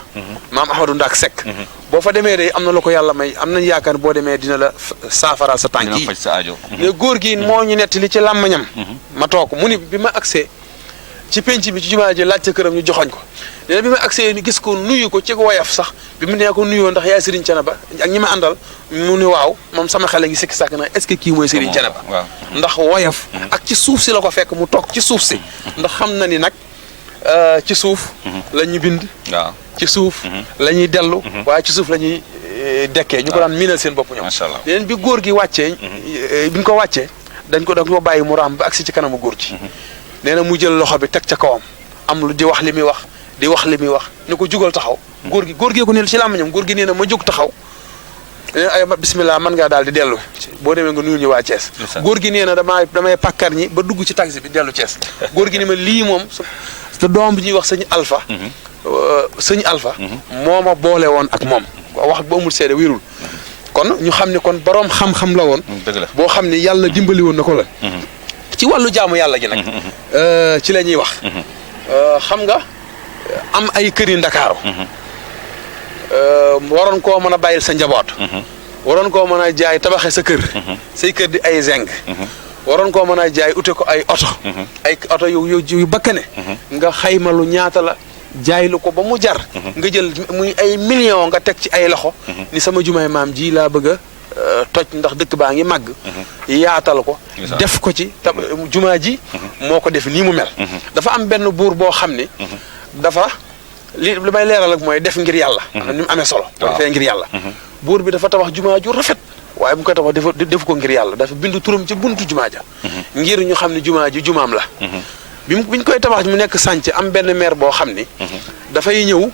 maam Ahmadou Ndak Seck boo fa demee day am na la ko yàlla may am nañ yaakaar boo demee dina la saafaral sa tànk yi mais góor gi moo ñu nettali ci làmmañam ma toog mu ni bi ma agsee ci penc bi ci jumaa ji laajte këram ñu joxoñ ko nee na bi ma agsee ni gis ko nuyu ko ci woyaf sax bi mu nee ko nuyoo ndax yaay Serigne Thiénaba ak ñi ma àndal mu ni waaw moom sama xale ngi sikki sàkk na est-ce que kii mooy Serigne Thiénaba ndax woyaf ak ci suuf si la ko fekk mu toog ci suuf si ndax xam na ni nag ci suuf la ñu bind ci suuf la ñuy dellu waaye ci suuf la ñuy dekkee ñu ko daan miinal seen bopp ñoom leen bi góor gi wàccee bi ñu ko wàccee dañ ko bàyyi mu raam ba agsi ci kanamu góor gi nee na mu jël loxo bi teg ca kawam am lu di wax li muy wax ni ko jugal taxaw góor gee ko neel ci làmmiñam góor gi nee na ma jóg taxaw nee ay bismillah mën ngaa daal di dellu boo demee nga nuyul ñu waa Thiès góor gi nee na damay pàkkar ñi ba dugg ci taxi bi dellu Thiès góor gi ni ma lii moom te doom bi ñuy wax sëñ Alpha moo ma boole woon ak moom wax ba amul seede wérul kon ñu xam ne kon boroom xam-xam la woon boo xam ne yàlla dimbali woon na ko la ci wàllu jaamu yàlla gi nag ci la ñuy wax xam nga am ay kër yi Ndakaaru waroon koo mën a bàyyil sa njaboot waroon koo mën a jaay tabaxe sa kër say kër di ay zeng waroon koo mën a jaay ute ko ay oto yu bakkane nga xayma lu ñaata la jaay lu ko ba mu jar nga jël muy ay millions nga teg ci ay loxo ni sama jumaay maam ji laa bëgg a toj ndax dëkk baa ngi màgg yaatal ko def ko ci jumaa ji moo ko def nii mu mel dafa am benn buur boo xam ni dafa li may leeral ak mooy def ngir yàlla ni mu amee solo defee ngir yàlla buur bi dafa tabax jumaa ju rafet waaye bu ko tabax defu ko ngir yàlla dafa bindu turam ci buntu jumaa ja ngir ñu xam ne jumaa ji jumaam la biñ koy tabax mu nekk sànc am benn maire boo xam ni dafay ñëw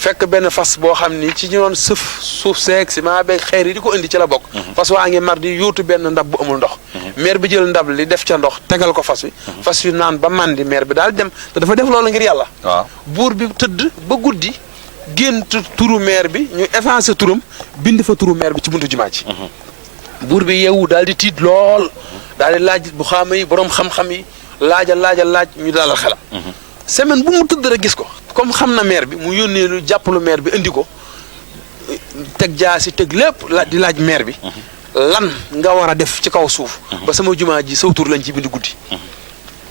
fekk benn fas boo xam ni ci ñoon sëf suuf seeg si maa beeg xeer yi di ko indi ci la bokk fas waa ngi mar di yóotu benn ndab bu amul ndox maire bi jël ndab li def ca ndox tegal ko fas wi naan ba màndi maire bi daal dem te dafa def loolu ngir yàlla buur bi tëdd ba guddi génn turu maire bi ñu effacé turam bind fa turu maire bi ci buntu jumaa ji buur bi yeewu daal di tiit lool daal di laaj bu xaama yi borom xam-xam yi laaj ñu dalal xelam semaine bu mu tëdd rek gis ko comme xam na maire bi mu yónnee lu jàppalu maire bi indi ko teg jaasi teg lépp di laaj maire bi lan nga war a def ci kaw suuf ba sama jumaa ji saw tur lañ ci bind guddi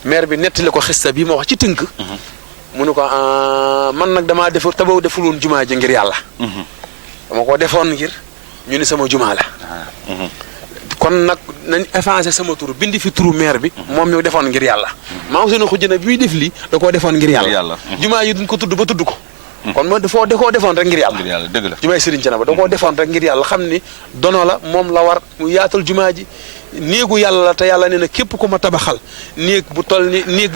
maire bi nettali ko xista bi ma wax ci tënk mu ne ko man nag damaa defuloon jumaa ji ngir yàlla dama ko defoon ngir ñu ni sama jumaa la kon nag nañ effacé sama tur bindi fi turu maire bi moom mi defoon ngir yàlla maa Ousseynou Khoudia bi muy def lii da koo defoon ngir yàlla jumaa yi duñ ko tudd ba tudd ko kon moom da koo defoon rek ngir yàlla. ngir yàlla dëgg la. jumaay Serigne Thiénaba da koo defoon rek ngir yàlla xam ni dono la moom la war mu yaatal jumaa ji néegu yàlla la te yàlla nee na képp ku ma tabaxal néeg bu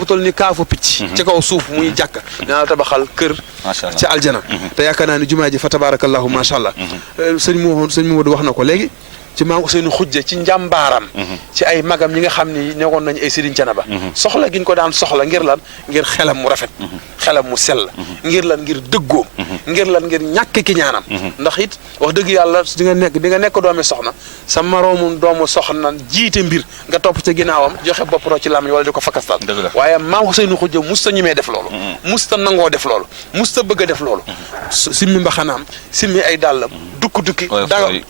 toll ni kaafu picc. ci kaw suuf muy jàkka. dina la tabaxal kër. macha allah ci aljana. te yaakaar naa ne jumaa ji fa tabaarakallahu macha allah. sëñ Mamadou wax na ko léegi. ci maam Ousseynou Khoudia ci njàmbaaram. ci ay magam ñi nga xam ni nekkoon nañu ay Serigne Thiénaba. soxla gi ñu ko daan soxla ngir lan ngir xelam mu rafet. xelam mu sell. ngir lan ngir dëggoom. ngir lan ngir ñàkk ki ñaanam. ndax it wax dëgg yàlla di nga nekk doomi soxna sa maroomu doomu soxna jiite mbir nga topp ca ginnaawam joxe bopp roo ci làmmiñ wala di ko fakastal. waaye maam Ousseynou Khoudia musta ñemee def loolu. musta nangoo def loolu. musta bëgg a def loolu. simmi mbaxanaam simmi ay dàllam dukki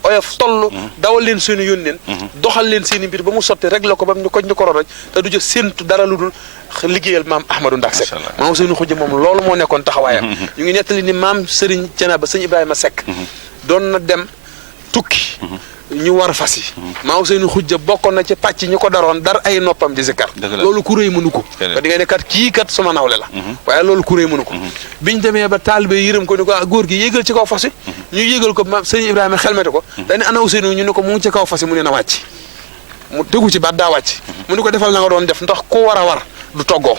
oyof toll dawal leen seen i yónneen doxal leen seen i mbir ba mu sotti rek la ko ba mu koñ ñu ko rek te du jë séentu dara lu dul liggéeyal maam Ahmadou Ndak Seck maam Ousseynou Khoudia moom loolu moo nekkoon taxawaayam ñu ngi nettali ni maam Serigne Thiénaba sëñ Ibrahima Seck doon na dem tukki ñu war fas yi maam Ousseynou Khoudia bokkoon na ci pàcc ñu ko daroon dar ay noppam di zikkar loolu ku réy mënu ko ba di nga ne kat kii kat sama nawle la waaye loolu ku réy mënu ko biñ demee ba taalibe yërëm ko ni ko góor gi yéegal ci kaw fas yi ñu yéegal ko ma sëñ Ibrahima xelmete ko dañ ne ana Ousseynou ñu ne ko mu ngi ci kaw fas yi mu ne na wàcc mu tegu ci baat daa wàcc mu ne ko defal na nga doon def ndax ku war a war du toggoo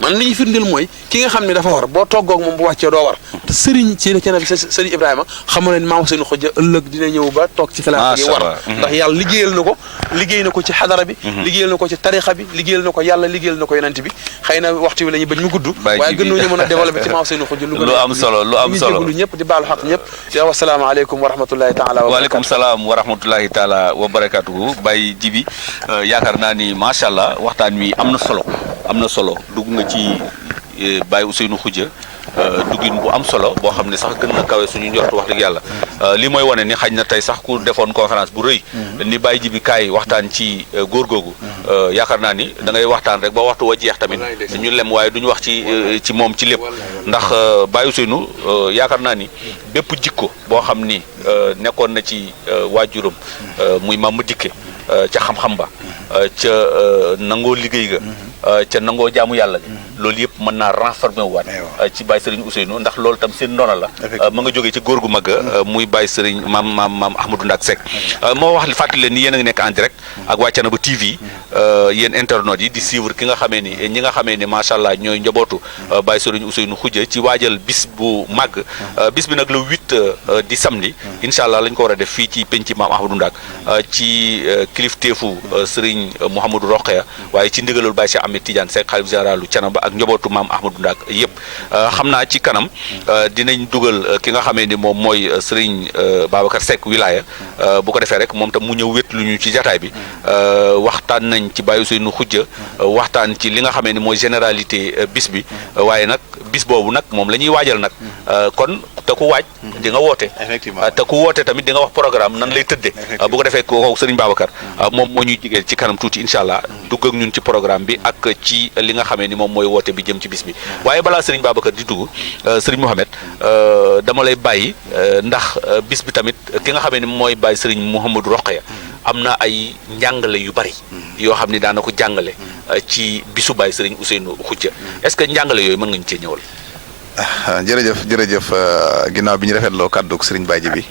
man li ñu firndeel mooy ki nga xam ne dafa war boo toggoog moom bu wàccee doo war te sëriñ Thiénaba sëriñ Ibrahima xamoon ne maam Ousseynou Khoudia ëllëg dina ñëw ba toog ci xilaaf gi war ndax yàlla liggéey na ko ci xadara bi liggéeyal na ko ci tarixa bi liggéeyal na ko yàlla liggéeyal na ko yonent bi xëy na waxtu wi la ñu bañ mu gudd waaye gën ñu mën a développé ci maam Ousseynou Khoudia lu am solo lu ñëpp di baalu xaq ñëpp di wax asalaamaaleykum wa rahmatullahi taala wa waaleykum salaam wa rahmatullahi taala wa barakatuhu Baye Djibi yaakaar naa ni macha allah waxtaan wi am na solo dugg nga ci Baye Ousseynou Khoudia duggin bu am solo boo xam ne sax gën na kawe suñu njort wax dëgg yàlla li mooy wane ni xaj na tey sax ku defoon conférence bu rëy ni Baye Djibi kaay waxtaan ci góor googu yaakaar naa ni da ngay waxtaan rek ba waxtu wa jeex tamit ñu lem waaye duñu wax ci moom ci lépp ndax Baye Ousseynou yaakaar naa ni bépp jikko boo xam ni nekkoon na ci waajuram muy Mame Dikke ca xam-xam ba ca nangoo liggéey ga ca nangoo jaamu yàlla gi loolu yëpp mën naa transformé wu waat ci Baye Serigne Ousseynou ndax loolu tam seen ndono la ma nga jógee ci góor gu mag muy Baye Serigne maam Ahmadou Ndak Seck moo wax fàttali leen ni yéen a ngi nekk en direct ak waa Thiénaba TV yéen internautes yi di suivre ñi nga xamee ni macha allah ñooy njabootu Baye Serigne Ousseynou Khoudia ci waajal bis bu màgg bis bi nag le 8 di samedi incha allah lañ ko war a def fii ci penc maam Ahmadou Ndak ci kilifteefu Serigne Mouhamadou Rokhaya waaye ci ndigalul Baye Cheikh Ahmed Tidiane Seck xalif généralu Thiénaba ak njabootu maam Ahmadou Ndak yëpp xam naa ci kanam dinañ dugal ki nga xamee ni moom mooy Serigne Babacar Seck wilaya bu ko defee rek moom tam mu ñëw wét lu ñu ci jataay bi waxtaan nañ ci Baye Ousseynou Khoudia waxtaan ci li nga xamee ni mooy généralité bis bi waaye nag bis boobu nag moom la ñuy waajal nag kon te ku waaj di nga woote te ku woote tamit di nga wax programme nan lay tëddee bu ko defee kooku Serigne Babacar moom moo ñuy jigéen ci kanam tuuti incha allah dugg ak ñun ci programme bi ak ci li nga xamee ni moom mooy woote bi jëm ci bis bi waaye balaa Serigne Babacar di dugg Serigne Mohamed dama lay bàyyi ndax bis bi tamit ki nga xamee ni mooy bàyyi Serigne Mouhamadou Rokhaya am na ay njàngale yu bari yoo xam ni daana ko jàngale ci bisu Baye Serigne Ousseynou Khoudia est-ce que njàngale yooyu mën nga ñu cee ñëwal. jërëjëf ginnaaw bi ñu rafetloo kàddu Serigne Baye Djibi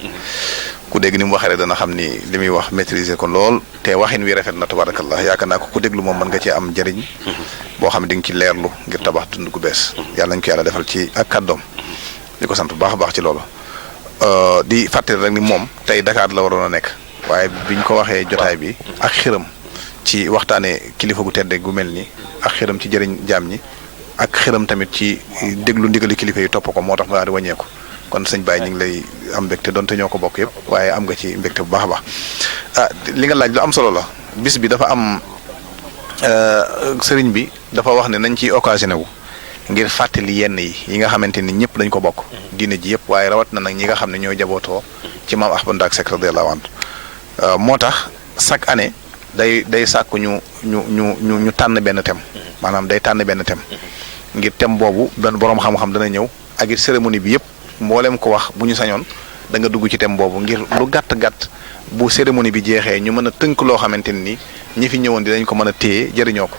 ku dégg ni mu waxee rek dana xam ni li muy wax maîtriser ko lool te waxin wi rafet na tabarakallah yaakaar naa ko ku déglu moom mën nga cee am njëriñ boo xam ne di nga ci leerlu ngir tabax dund gu bees yàlla nañ ko yàlla defal ci ak kàddoom di ko sant bu baax a baax ci loolu di fàttali rek ni moom tey Dakar la waroon a nekk waaye biñ ko waxee jotaay bi ak xiram ci waxtaanee kilifa gu tedde gu mel ni ak xiram ci jëriñ jaam ñi ak xiram tamit ci déglu ndigali kilifa yi topp ko moo tax mu daal di wàññeeku kon sëñ Baye ñu ngi lay am mbégte donte ñoo ko bokk yëpp waaye am nga ci mbégte bu baax a baax li nga laaj lu am solo la bis bi dafa am sëriñ bi dafa wax ne nañ ciy occasionné wu ngir fàttali yenn yi nga xamante ni ñëpp dañ ko bokk diine ji yëpp waaye rawat na nag ñi nga xam ne ñoo jabootoo ci maam Ahmadou Ndak Seck radiyallahu anhu moo tax chaque année day sàkk ñu tànn benn thème maanaam day tànn benn thème ngir thème boobu benn boroom xam-xam dana ñëw ak it cérémonie bi yëpp mboolem ko wax bu ñu sañoon da nga dugg ci thème boobu ngir lu gàtt bu cérémonie bi jeexee ñu mën a tënk loo xamante ni ñi fi ñëwoon dinañ ko mën a téye jëriñoo ko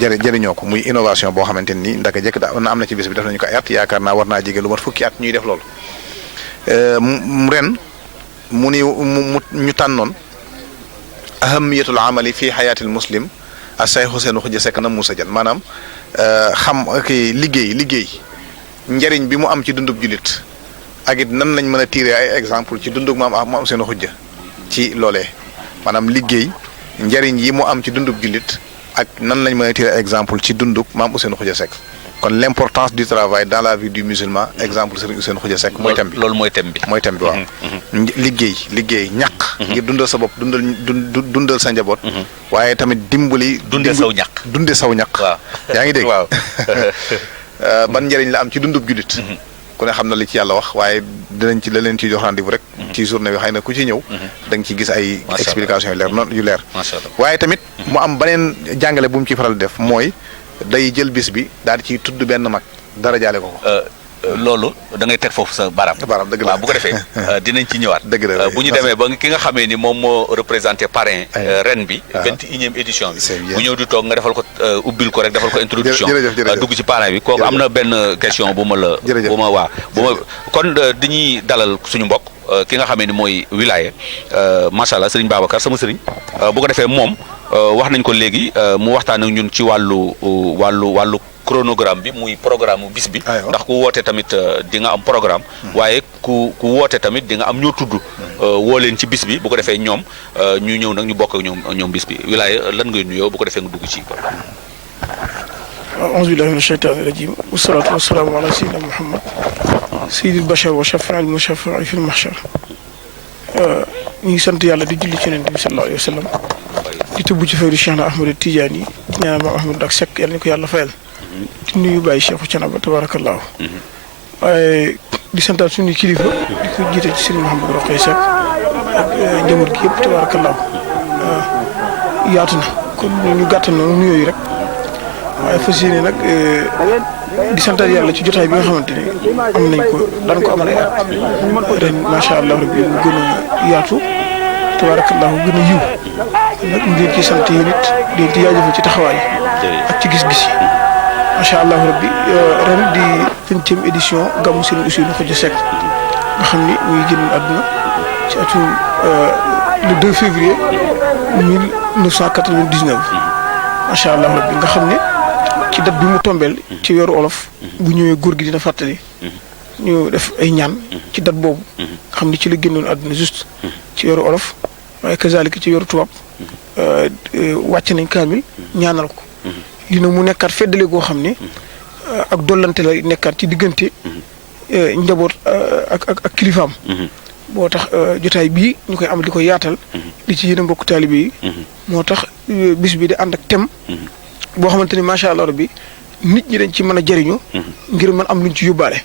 jëriñoo ko muy innovation boo xamante ni ndaka jëkk am na ci bis bi def nañu ko ay at yaakaar naa war naa jege lu mat fukki at ñuy def loolu ren mu ni ñu tànnoon ahamiyatul amali fi xayaatil muslim a say Xuseen Xuja Sekk na Muusa Jaan maanaam xam kii liggéey njëriñ bi mu am ci dundub jullit ak it nan lañ mën a tirer ay exemple ci dundub maam Seen Xuja ci loolee maanaam liggéey njëriñ yi mu am ci dundub jullit ak nan lañ mën a tirer exemple ci dundub maam Ousseynou Khoudia Seck kon l'importance du travail dans la vie du musulman exemple Serigne Ousseynou Khoudia Seck mooy thème bi loolu mooy thème bi waaw liggéey ñaq ngir dundal sa bopp dundal sa njaboot waaye tamit dimbali dunde saw ñaq waaw yaa ngi dégg waaw ban njëriñ la am ci dundub jullit ku ne xam na li ci yàlla wax waaye dinañ ci la leen ci jox rendez-vous rek ci journée bi xëy na ku ci ñëw da nga ci gis ay explication yu leer waaye tamit mu am beneen jàngale bu mu ci faral def mooy day jël bis bi daal di ciy tudd benn mag dara jaale ko loolu da ngay teg foofu sa baram dëgg la waaw bu ko defee dinañ ci ñëwaat dëgg la bu ñu demee ba ki nga xamee ni moom moo représenté parrain ren bi 21e édition bi bu ñëw di toog nga defal ko ubbil ko rek defal ko introduction dugg ci parrain bi kooku am na benn question bu ma kon dañuy dalal suñu mbokk ki nga xamee ni mooy wilaya macha allah Serigne Babacar sama Serigne bu ko defee moom wax nañ ko léegi mu waxtaan ak ñun ci wàllu chronogramme bi muy programme bis bi ndax ku woote tamit di nga am programme waaye ku woote tamit di nga am ñoo tudd woo leen ci bis bi bu ko defee ñoom ñu ñëw nag ñu bokk ak ñoom bis bi wilaaye lan ngay nuyoo bu ko defee nga dugg ci a'uuzu billaahi mina shaytaani rajiim wassalaatu wassalaamu ala sayyidina Muhammad sayyidil bashar wa shafi'il mushaffa'i fil mahshar ñu ngi sant yàlla di julli ci Yonent bi sallallahu alayhi wa sallam di tëbb ci faydu Cheikh na Ahmad Tidiane yi ñaanal maam Ahmadou Ndak Seck yàlla ni ko yàlla fayal di nuyu Baye Cheikh Thiénaba tabaarakallaahu waaye di santaat suñu kilifa di ko jiite ci Serigne Mouhamadou Rokhaya Seck ak njaboot gi yëpp tabaarakallaahu yaatu na kon ñu gàttal na nuyoo yi rek waaye fas yéene nag di santaat yàlla ci jotaay bi nga xamante ne am nañ ko daan ko amal ay at ren macha allah rabbi mu gën a yaatu tabaarakallaahu gën a yiw nag ñu leen ciy sant yéen it di leen ci jaajëfal ci taxawaay ak ci gis-gis yi. macha allah rabbi ren di 20e édition gàmmu Serigne Ousseynou Khoudia Seck nga xam ni muy génn àdduna ci atum le 2 février 1999 macha allah rabbi nga xam ne ci date bi mu tombeel ci weeru olof bu ñëwee góor gi dina fàttali ñu def ay ñaan ci date boobu nga xam ni ci la génnoon àdduna juste ci weeru olof waaye kazalika ci weeru tubaab wàcc nañ kaamil ñaanal ko. li nag mu nekkaat feddale goo xam ne ak dollante la nekkaat ci diggante njaboot ak kilifaam boo tax jotaay bii ñu koy amal di ko yaatal di ci yéen mbokk taalibe yi moo tax bis bi di ànd ak thème boo xamante ni macha allah rabbi nit ñi dañ ci mën a jëriñu ngir mën am luñ ci yóbbaale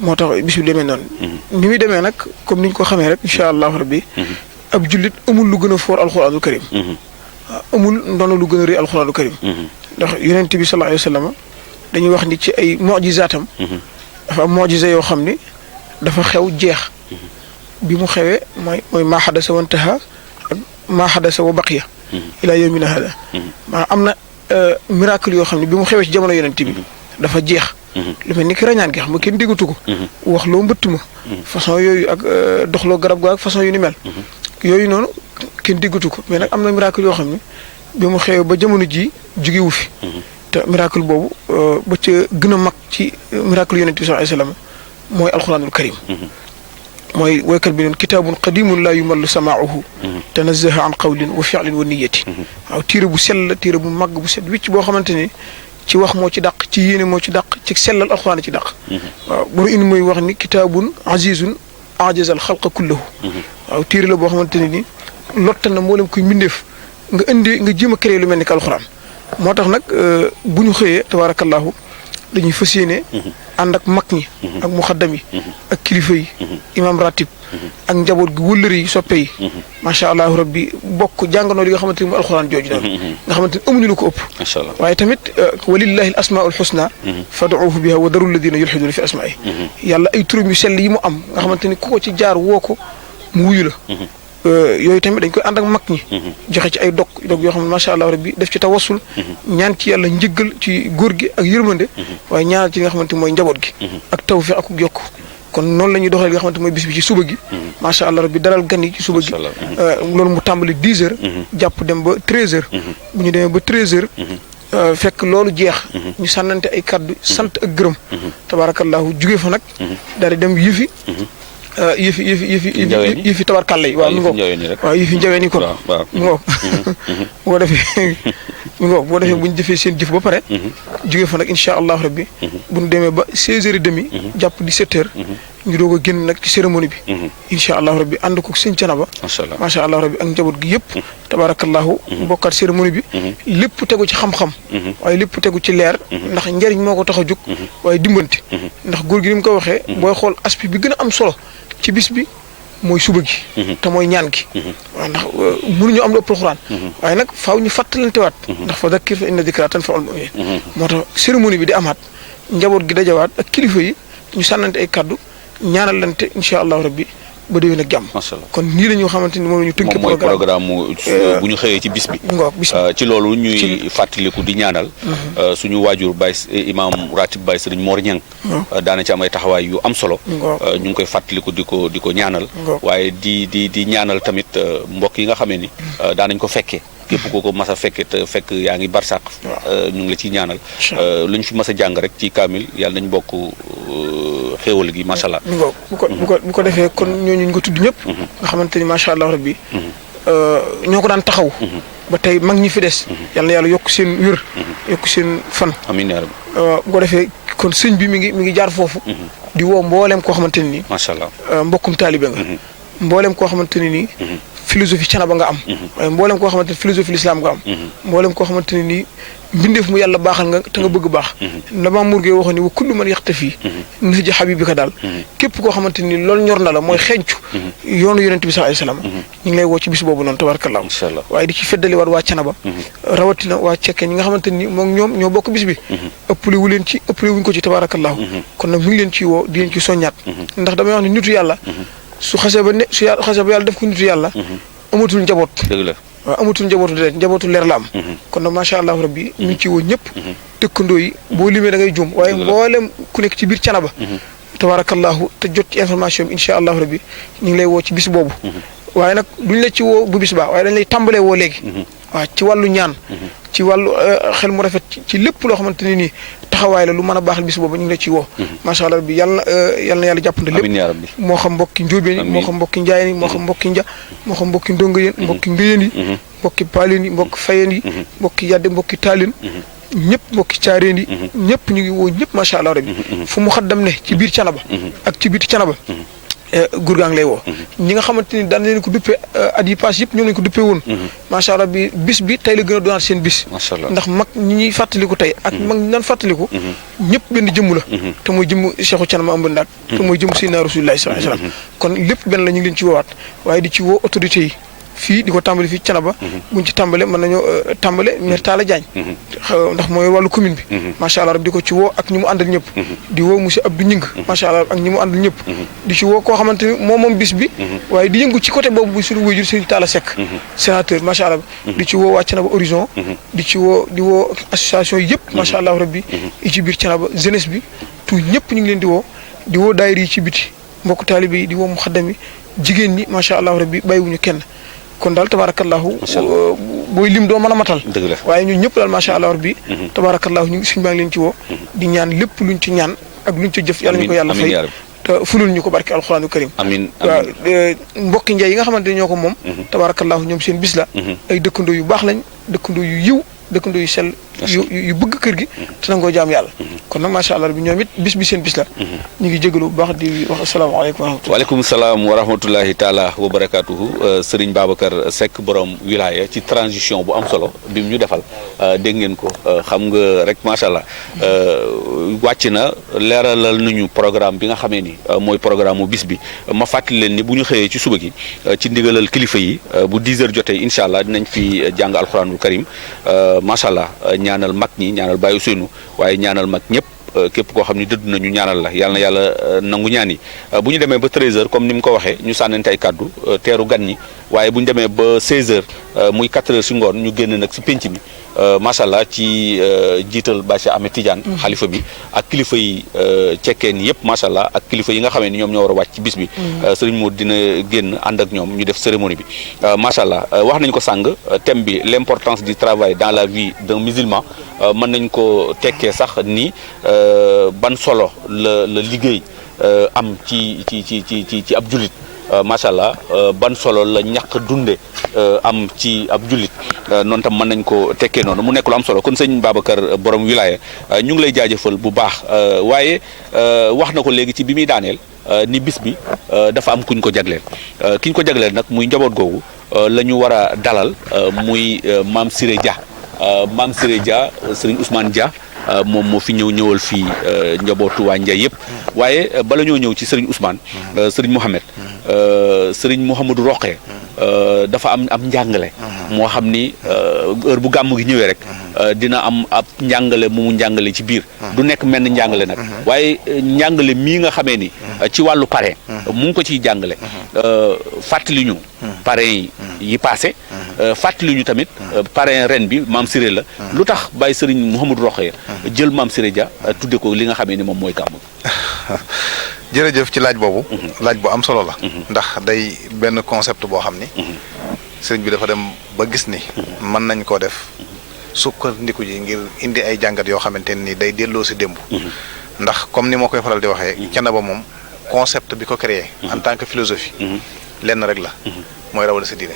moo tax bis bi demee noonu ni muy demee nag comme niñ ko xamee rek incha allah rabbi ab jullit amul lu gën a foor alxuraanul karim amul ndono lu gën a rëy alxuraanul karim ndax yonent bi sallallahu alayhi wa sallam dañuy wax ni ci ay mojisaatam dafa am mojisa yoo xam ni dafa xew jeex bi mu xewee mooy maa xadasa wa intaha ak maa xadasa wa baqiya ila yawmina hada maanaam am na miracle yoo xam ne bi mu xewee ci jamono yonent bi dafa jeex lu mel ni ki rañaan gi xam nga kenn déggatu ko wax loo mbëtt ma façon yooyu ak doxloo garab ga ak façon yu ni mel yooyu noonu kenn déggatu ko mais nag am na miracle yoo xam ne bi mu xewee ba jamono ji jugewu fi te miracle boobu ba ca gën a mag ci miracle yonent bi sallallahu alayhi wasallam mooy alxuraanul karim mooy woykat bi noonu kitaabun qadimun laa yumallu samaauhu tanazzaha an qawlin wa fi'lin wa niyati waaw téere bu sell la téere bu mag bu set wicc boo xamante ni ci wax moo ci dàq ci yéene moo ci dàq ci sellal alxuraan ci dàq waaw boro indi mooy wax ni kitaabun azizun ajazal xalqa kullahu waaw téere la boo xamante ne ni lottal na mboolem kuy mbindeef nga jéem a créé lu mel ni ka alxuraan moo tax nag bu ñu xëyee tabaarakallaahu dañuy fas yéene ànd ak mag ñi ak muxaddam yi ak kilifa yi imam ratib ak njaboot gi wëllëri yi soppe yi macha allahu rabbi bokk jànganoo li nga xamante ni mu alxuraan jooju noonu nga xamante ni amuñu lu ko ëpp waaye tamit walillahi al asmaul husna fad'uuhu biha wa daru alladina yulhiduna fi asma'i yàlla ay turam yu sell yi mu am nga xamante ni ku ko ci jaar woo ko mu wuyu la yooyu tamit dañ koy ànd ak mag ñi joxe ci ay dog yoo xam ne macha allah rabbi def ci tawassul ñaan ci yàlla njëggal ci góor gi ak yërmande waaye ñaanal ci li nga xamante mooy njaboot gi ak tawfiq ak yokk kon noonu la ñuy doxalee li nga xamante mooy bis bi ci suba gi macha allah rabbi dalal gan yi ci suba gi loolu mu tàmbali 10 heures jàpp dem ba 13 heures bu ñu demee ba 13 heures fekk loolu jeex ñu sànnante ay kaddu sant ak gërëm tabarakallahu jugee fa nag daal di dem yëfi tabarkàlla yi waaw mi ngoog waaw yëfi njaween yi kon mi ngoog boo defee boo defee bu ñu defee seen jëf ba pare jógee fa nag incha allahu rabbi bu ñu demee ba 16h30 jàpp 17h ñu doog a génn nag ci cérémonie bi incha allahu rabbi ànd ko sëñ Canaba macha allah rabbi ak njaboot gi yëpp tabarakallahu bokkaat cérémonie bi lépp tegu ci xam-xam waaye lépp tegu ci leer ndax njariñ moo ko tax a jóg waaye dimbanti ndax góor gi ni mu ko waxee booy xool aspect bi gën a am solo ci bis bi mooy suba gi te mooy ñaan gi waaw ndax mënuñu am lu ëpp alxuraan waaye nag faaw ñu fàttalantewaat ndax fa dakkir fa inna dikraa tanfa'ul mu'miniin moo tax cérémonie bi di amaat njaboot gi dajawaat ak kilifa yi ñu sànnante ay kaddu ñaanalante incha allahu rabbi ba déwén ak jàmm kon nii la ñu xamante ni moom la ñu tënkee programme bu ñu xëyee ci bis bi ci loolu ñuy fàttaliku di ñaanal suñu waajur Baye imam ratib Baye Sëriñ Mor Ñang daana ci am ay taxawaay yu am solo ñu ngi koy fàttaliku di ko ñaanal waaye di ñaanal tamit mbokk yi nga xamee ni daanañ ko fekkee képp koo ko mas a fekke te fekk yaa ngi barsàq ñu ngi la ciy ñaanal lu ñu fi mas a jàng rek ci kaamil yàlla nañ bokk xéewal gi macha allah bu ko defee kon ñooñu ñu ko tudd ñëpp nga xamante ni macha allah rabbi ñoo ko daan taxaw ba tey mag ñi fi des yàlla na yàlla yokk seen wér yokk seen fan amiin yaa rabbi bu ko defee kon sëñ bi mi ngi jaar foofu di woo mbooleem koo xamante ne nii macha allah mbokkum taalibe nga mbooleem koo xamante ne nii philosophie Canaba nga am waaye mboolem koo xamante ne philosophie l'islam nga am mboolem koo xamante ne nii mbindeef mu yàlla baaxal nga te nga bëgg baax dama murgee waxoon ni wa kullu man yaxtafi nahja habibika daal képp koo xamante ni loolu ñor na la mooy xencu yoonu yonent bi sallallahu alayhi wasallam ñu ngi lay woo ci bis boobu noonu tabarakallah waaye di ci feddali waat waa Canaba rawatina waa Cekkeen ñi nga xamante ni moom ñoom ñoo bokk bis bi ëppale wu leen ci ëppale wuñ ko ci tabarakallah kon nag mu ngi leen ciy woo di leen ci soññaat ndax damay wax ne nitu yàlla su xasee ba yàlla def ko nitu yàlla amatul njaboot dëgg la waaw amatul njabootu leer la am kon nag macha allah rabbi ñu ngi ci woo ñëpp dëkkandoo yi boo limee da ngay juum waaye mboolem ku nekk ci biir Canaba tabarakallahu te jot ci information bi incha allah rabbi ñu ngi lay woo ci bis boobu waaye nag duñ la ci woo bu bis baa waaye dañ lay tàmbalee woo léegi waaw ci wàllu ñaan ci wàllu xel mu rafet ci lépp loo xamante ne nii taxawaay la lu mën a baaxal bis boobu ñu ngi la ciy woo macha allah rabbi yàlla na yàlla jàppante lépp moo xam mbokki njóobeen yi moo xam mbokki njaayeen yi moo xam mbokki nja moo xam mbokki ndonga yéen mbokki ngëyeen yi mbokki paaleen yi mbokki fayeen yi mbokki yadde mbokki taaleen ñëpp mbokki caareen yi ñëpp ñu ngi woo ñëpp macha allah rabbi fu mu xaddam ne ci biir Canaba ak ci biir Canaba góor gaa ngi lay woo ñi nga xamante ni daan leen ko duppee at yi pass yëpp ñoom lañu ko duppee woon macha allah bi bis bi tey la gën a doonaat seen bis ndax mag ñi ñuy fàttaliku tey ak mag ñi daan fàttaliku ñëpp benn jëmm la te mooy jëmm Cheikhou Canaba ëmb ndaat te mooy jëmm Seydina Rasulullah sallallahu alayhi wasallam kon lépp benn la ñu ngi leen ci woowaat waaye di ci woo autorité yi fii di ko tàmbali fii Canaba buñ ci tàmbale mën nañoo tàmbale maire Talla Diagne ndax mooy wàllu commune bi macha allah di ko ci woo ak ñi mu àndal ñëpp di woo monsieur Abdou Ñing macha allah ak ñi mu àndal ñëpp di ci woo koo xamante ni moom bis bi waaye di yëngu ci côté boobu bu suñu wéyjur Serigne Talla Seck sénateur macha allah di ci woo waa Canaba Horizon di woo association yëpp macha allah rabbi yi ci biir Canaba jeunesse bi tout ñëpp ñu ngi leen di woo daayira yi ci biti mbokk taalibe yi di woo muxaddam yi jigéen ñi macha allah rabbi bàyyiwuñu kenn kon daal tabarakallahu booy lim doo mën a matal waaye ñun ñëpp daal macha allah rabbi tabarakallahu ñu suñu baa ngi leen ci woo di ñaan lépp luñ ci ñaan ak luñ ci jëf yàlla ñu ko yàlla fay te fulul ñu ko barke alxuraanu karim waaw mbokki njaay yi nga xamante ne ñoo ko moom tabarakallahu ñoom seen bis la ay dëkkandoo yu baax lañ dëkkandoo yu yiw dëkkandoo yu sell yu bëgg kër gi te nangoo jaam yàlla kon nag macha allah bi ñoom it bis bi seen bis la ñu ngi jégalu bu baax di wax asalaamaaleykum wa rahmatulah waaleykum salaam wa rahmatullahi taala wa barakatuhu Serigne Babacar Seck borom wilaya ci transition bu am solo bi mu ñu defal dégg ngeen ko xam nga rek macha allah wàcc na leeralal nañu programme bi nga xamee ni mooy programme mu bis bi ma fàttali leen ni bu ñu xëyee ci suba gi ci ndigalal kilifa yi bu 10 heures jotee incha allah dinañ fi jàng alxuraanul karim macha allah ñaanal mag ñi ñaanal Baye Ousseynou waaye ñaanal mag ñëpp képp koo xam ni dëddu na ñu ñaanal la yàlla na yàlla nangu ñaan yi bu ñu demee ba 13h comme ni mu ko waxee ñu sànnante ay kàddu teeru gan ñi waaye bu ñu demee ba 16h muy 4h si ngoon ñu génn nag si penc mi macha allah ci jiital Baye Ahmed Tidiane xalifa bi ak kilifa yi cekkeen yëpp macha allah ak kilifa yi nga xamee ni ñoom ñoo war a wàcc ci bis bi sëriñ Modou dina génn ànd ak ñoom ñu def cérémonie bi macha allah wax nañ ko sàng thème bi l'importance du travail dans la vie d'un musulman mën nañ ko tekkee sax ni ban solo la liggéey am ci ab jullit macha allah ban solo la ñàkk dunde am ci ab jullit noonu tam mën nañ ko tekkee noonu mu nekk lu am solo kon sëñ Babacar borom wilaya ñu ngi lay jaajëfal bu baax waaye wax na ko léegi ci bi muy daaneel ni bis bi dafa am kuñ ko jagleel kiñ ko jagleel nag muy njaboot googu la ñu war a dalal muy maam Siré Dia maam Siré Dia sëriñ Ousmane Dia moom moo fi ñëwal fii njabootu waa Ndiaye yëpp waaye bala ñoo ñëw ci sëriñ Ousmane sëriñ Mouhamed sëriñ Mouhamadou Roqe dafa am njàngale moo xam ni heure bu gàmm gi ñëwee rek dina am ab njàngale mu njàngale ci biir du nekk menn njàngale nag waaye njàngale mii nga xamee ni ci wàllu parrain mu ngi ko ciy jàngale fàttali ñu parrain yi passé fàttali ñu tamit parrain ren bi maam Siré la lu tax bàyyi sëriñ Mouhamadou Roqe jël maam Siré Dia tudde ko li nga xamee ni moom mooy gàmm jërëjëf ci laaj boobu laaj bu am solo la ndax day benn concept boo xam ni sëriñ bi dafa dem ba gis ni mën nañ koo def sukkandiku ji ngir indi ay jàngat yoo xamante ni day delloo si démb ndax comme ni ma koy faral di waxee Thiénaba moom concept bi ko créé en tant que philosophie lenn rek la mooy rawale sa diine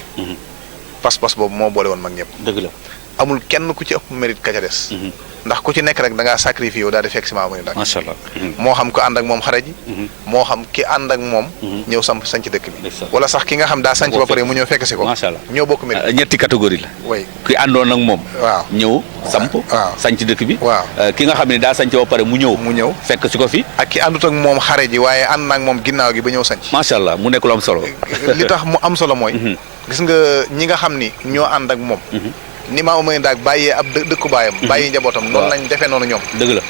pas-pas boobu moo boole woon mag ñëpp dëgg la amul kenn ku ci ëpp mérite ka ca des ndax ku ci nekk rek da ngaa sacrifié yow daal di fekk si maamu ni daal macha allah moo xam ko ànd ak moom xare ji moo xam ki ànd ak moom ñëw sanc dëkk bi wala sax ki nga xam daa sanc ba pare mu ñëw fekk si ko macha allah ñoo bokk mérite ñetti catégorie la way ki àndoon ak moom waaw ñëw samp sanc dëkk bi waaw ki nga xam ne daa sanc ba pare mu ñëw fekk si ko fi ak ki àndut ak moom xare ji waaye ànd na ak moom ginnaaw gi ba ñëw sanc macha allah mu nekk lu am solo li tax mu am solo mooy gis nga ñi nga xam ni ñoo ànd ak moom ni maa may ndaag bàyyee ab dëkku baayam bàyyi njabootam noonu lañ defee noonu ñoom dëgg la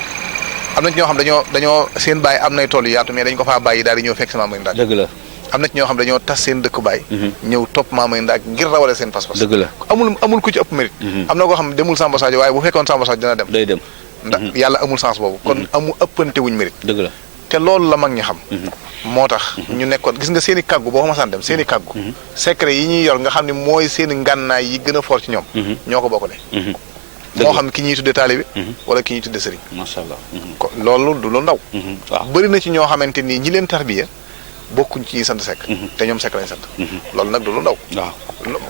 am na ci ñoo xam dañoo seen baay am nay tool yu yaatu mais dañ ko faa bàyyi daal di ñëw fekk si maa may ndaag dëgg la am na ci ñoo xam dañoo tas seen dëkku baay ñëw topp maa may ndaag ngir rawale seen pas-pas dëgg la amul ku ci ëpp mérite am na koo xam demul Samba Sadio waaye bu fekkoon Samba Sadio dina dem day dem ndax yàlla amul sens boobu kon ëppante wuñ mérite dëgg la te loolu la mag ñi xam moo tax ñu nekkoon gis nga seen i kàggu boo xamasaan dem seen i kàggu secret yi ñuy yor nga xam ne mooy seen i ngànnaay yi gën a fort ci ñoom ñoo ko bokk ne moo xam ki ñuy tudde taalibe wala ki ñuy tudde sëriñ macha allah ko loolu du lu ndaw waaw bëri na ci ñoo xamante ni ñi leen tarbiya bokkuñ ci ñi sant Seck te ñoom Seck lañ sant loolu nag du lu ndaw waaw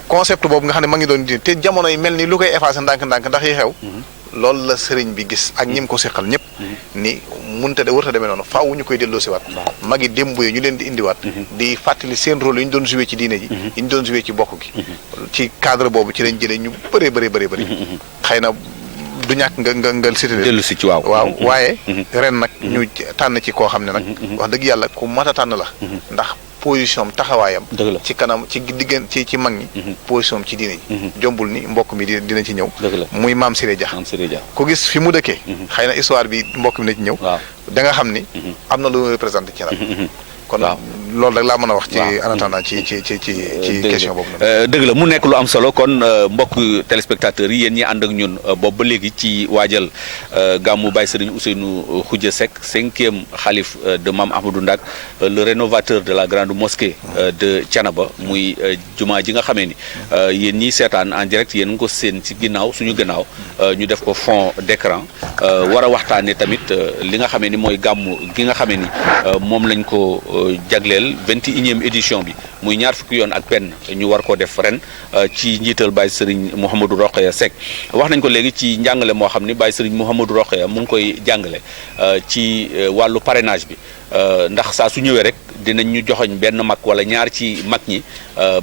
concept boobu nga xam ne ma ngi doon di te jamono yi mel ni lu koy effacé ndànk-ndànk ndax yi xew loolu la sëriñ bi gis ak ñim ko seqal ñëpp ni munta de warta demee noonu faaw ñu koy delloo si waat magi démb yi ñu leen di indiwaat di fàttali seen rôle yi ñu doon joué ci diine ji yi ñu doon joué ci bokk gi ci cadre boobu ci lañ jëlee ñu bëree bëri xëy na du ñàkk nga cité dellu si ci waaw waaye ren nag ñu tànn ci koo xam ne nag wax dëgg yàlla ku mat a tànn la ndax position am taxawaayam ci kanam ci diggante ci mag ñi position am ci diine ji jombul ni mbokk mi dina ci ñëw muy maam Siré Dia ku gis fi mu dëkkee xëy na histoire bi mbokk mi na ci ñëw da nga xam ni am na lu représenté ci nag kon loolu rek laa mën a wax ci en attendant ci question boobu dëgg la mu nekk lu am solo kon mbokk téléspectateurs yi yéen ñi ànd ak ñun boobu ba léegi ci waajal gàmmu Baye Serigne Ousseynou Khoudia Seck 5e xalif de Mame Ahmadou Ndak le rénovateur de la grande mosquée de Thiénaba muy jumaa ji nga xamee ni yéen ñi seetaan en direct yéen nga ko seen ci ginnaaw suñu ginnaaw ñu def ko fond d'écran war a waxtaane tamit li nga xamee ni mooy gàmmu gi nga xamee ni moom lañ ko jagleel 21e édition bi muy ñaar fukki yoon ak benn ñu war koo def ren ci njiital Baye Serigne Mouhamadou Rokhaya Seck wax nañ ko léegi ci njàngale moo xam ni Baye Serigne Mouhamadou Rokhaya mu ngi koy jàngale ci wàllu parrainage bi ndax saa su ñëwee rek dinañ ñu joxoñ benn mag wala ñaar ci mag ñi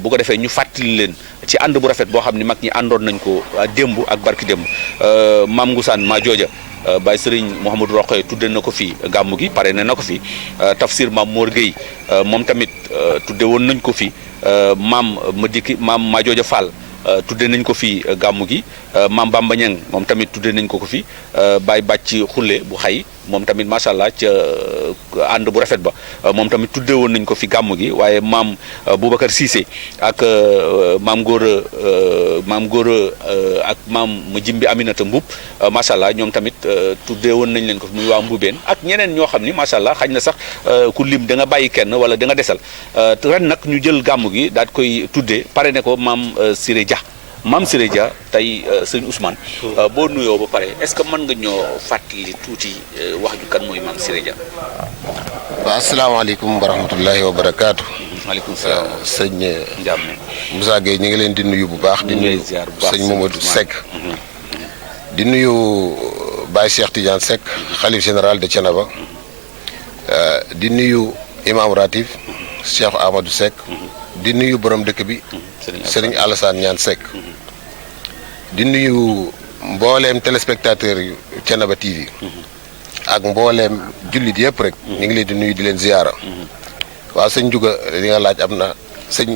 bu ko defee ñu fàttali leen ci ànd bu rafet boo xam ni mag ñi àndoon nañ ko démb ak barki démb Maam Ngusaan maa jooja Baye Serigne Mouhamadou Rokhaya tudde na ko fi gàmmu gi pare na ko fi tafsir maam Mor Gueye moom tamit tudde woon nañ ko fi maam Madiodia Fall tudde nañ ko fi gàmmu gi maam Bamba Niang moom tamit tudde nañ ko fi Baye Bàcc Xulle bu xay moom tamit macha allah ca ànd bu rafet ba moom tamit tuddee woon nañ ko fi gàmm gi waaye maam Boubacar Cissé ak maam Góora ak maam Jimbi Aminata Mbub macha allah ñoom tamit tuddee woon nañ leen ko muy waa Mbubeen ak ñeneen ñoo xam ni macha allah xañ na sax ku lim da nga bàyyi kenn wala da nga desal ren nag ñu jël gàmm gi daal koy tuddee pare ne ko maam Siré Dia. Maam Siré Dia tey sëñ Ousmane boo nuyoo ba pare est-ce que mën nga ñoo fàttali tuuti wax ju kan mooy Maam Siré Dia. waaw asalaamaaleykum wa rahmatullahi wa barakaatu. maaleykum salaam sëñ Moussa Gueye ñu ngi leen di nuyu bu baax. di nuyu sëñ Mamadou Seck. di nuyu Baye Cheikh Tidiane Seck xalif général de Thiénaba. di nuyu imam Ratif Cheikh Amadou Seck. di nuyu borom dëkk bi. Serigne Alassane Niane Seck. di nuyu mbooleem téléspectateur yu Thiénaba TV. ak mbooleem jullit yëpp rek. ñu ngi leen di nuyu di leen ziyaara. waaw sëñ Juga li nga laaj am na sëñ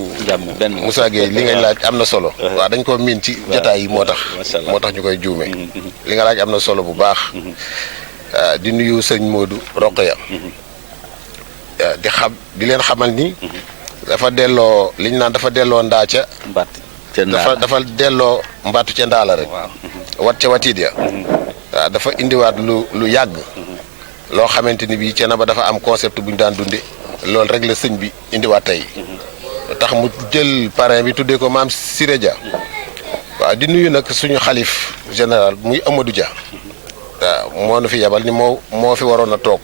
Moussa Gueye li nga laaj am na solo. waaw dañ ko miin ci jotaay yi moo tax ñu koy juume li nga laaj am na solo bu baax. di nuyu sëñ Modou Rokhaya. di leen xamal ni. dafa delloo liñ naan dafa delloo ndaa ca. dafa delloo mbattu ca ndaa la rek. wat ca watiit ya. waaw dafa indiwaat lu yàgg. loo xamante ni bii Thiénaba dafa am concept bu ñu daan dunde loolu rek la sëñ bi indiwaat tey. tax mu jël parrain bi tuddee ko Maam Siré Dia. waaw di nuyu nag suñu xalif général muy Amadou Dia. waaw moo nu fi yabal ni moo fi waroon a toog.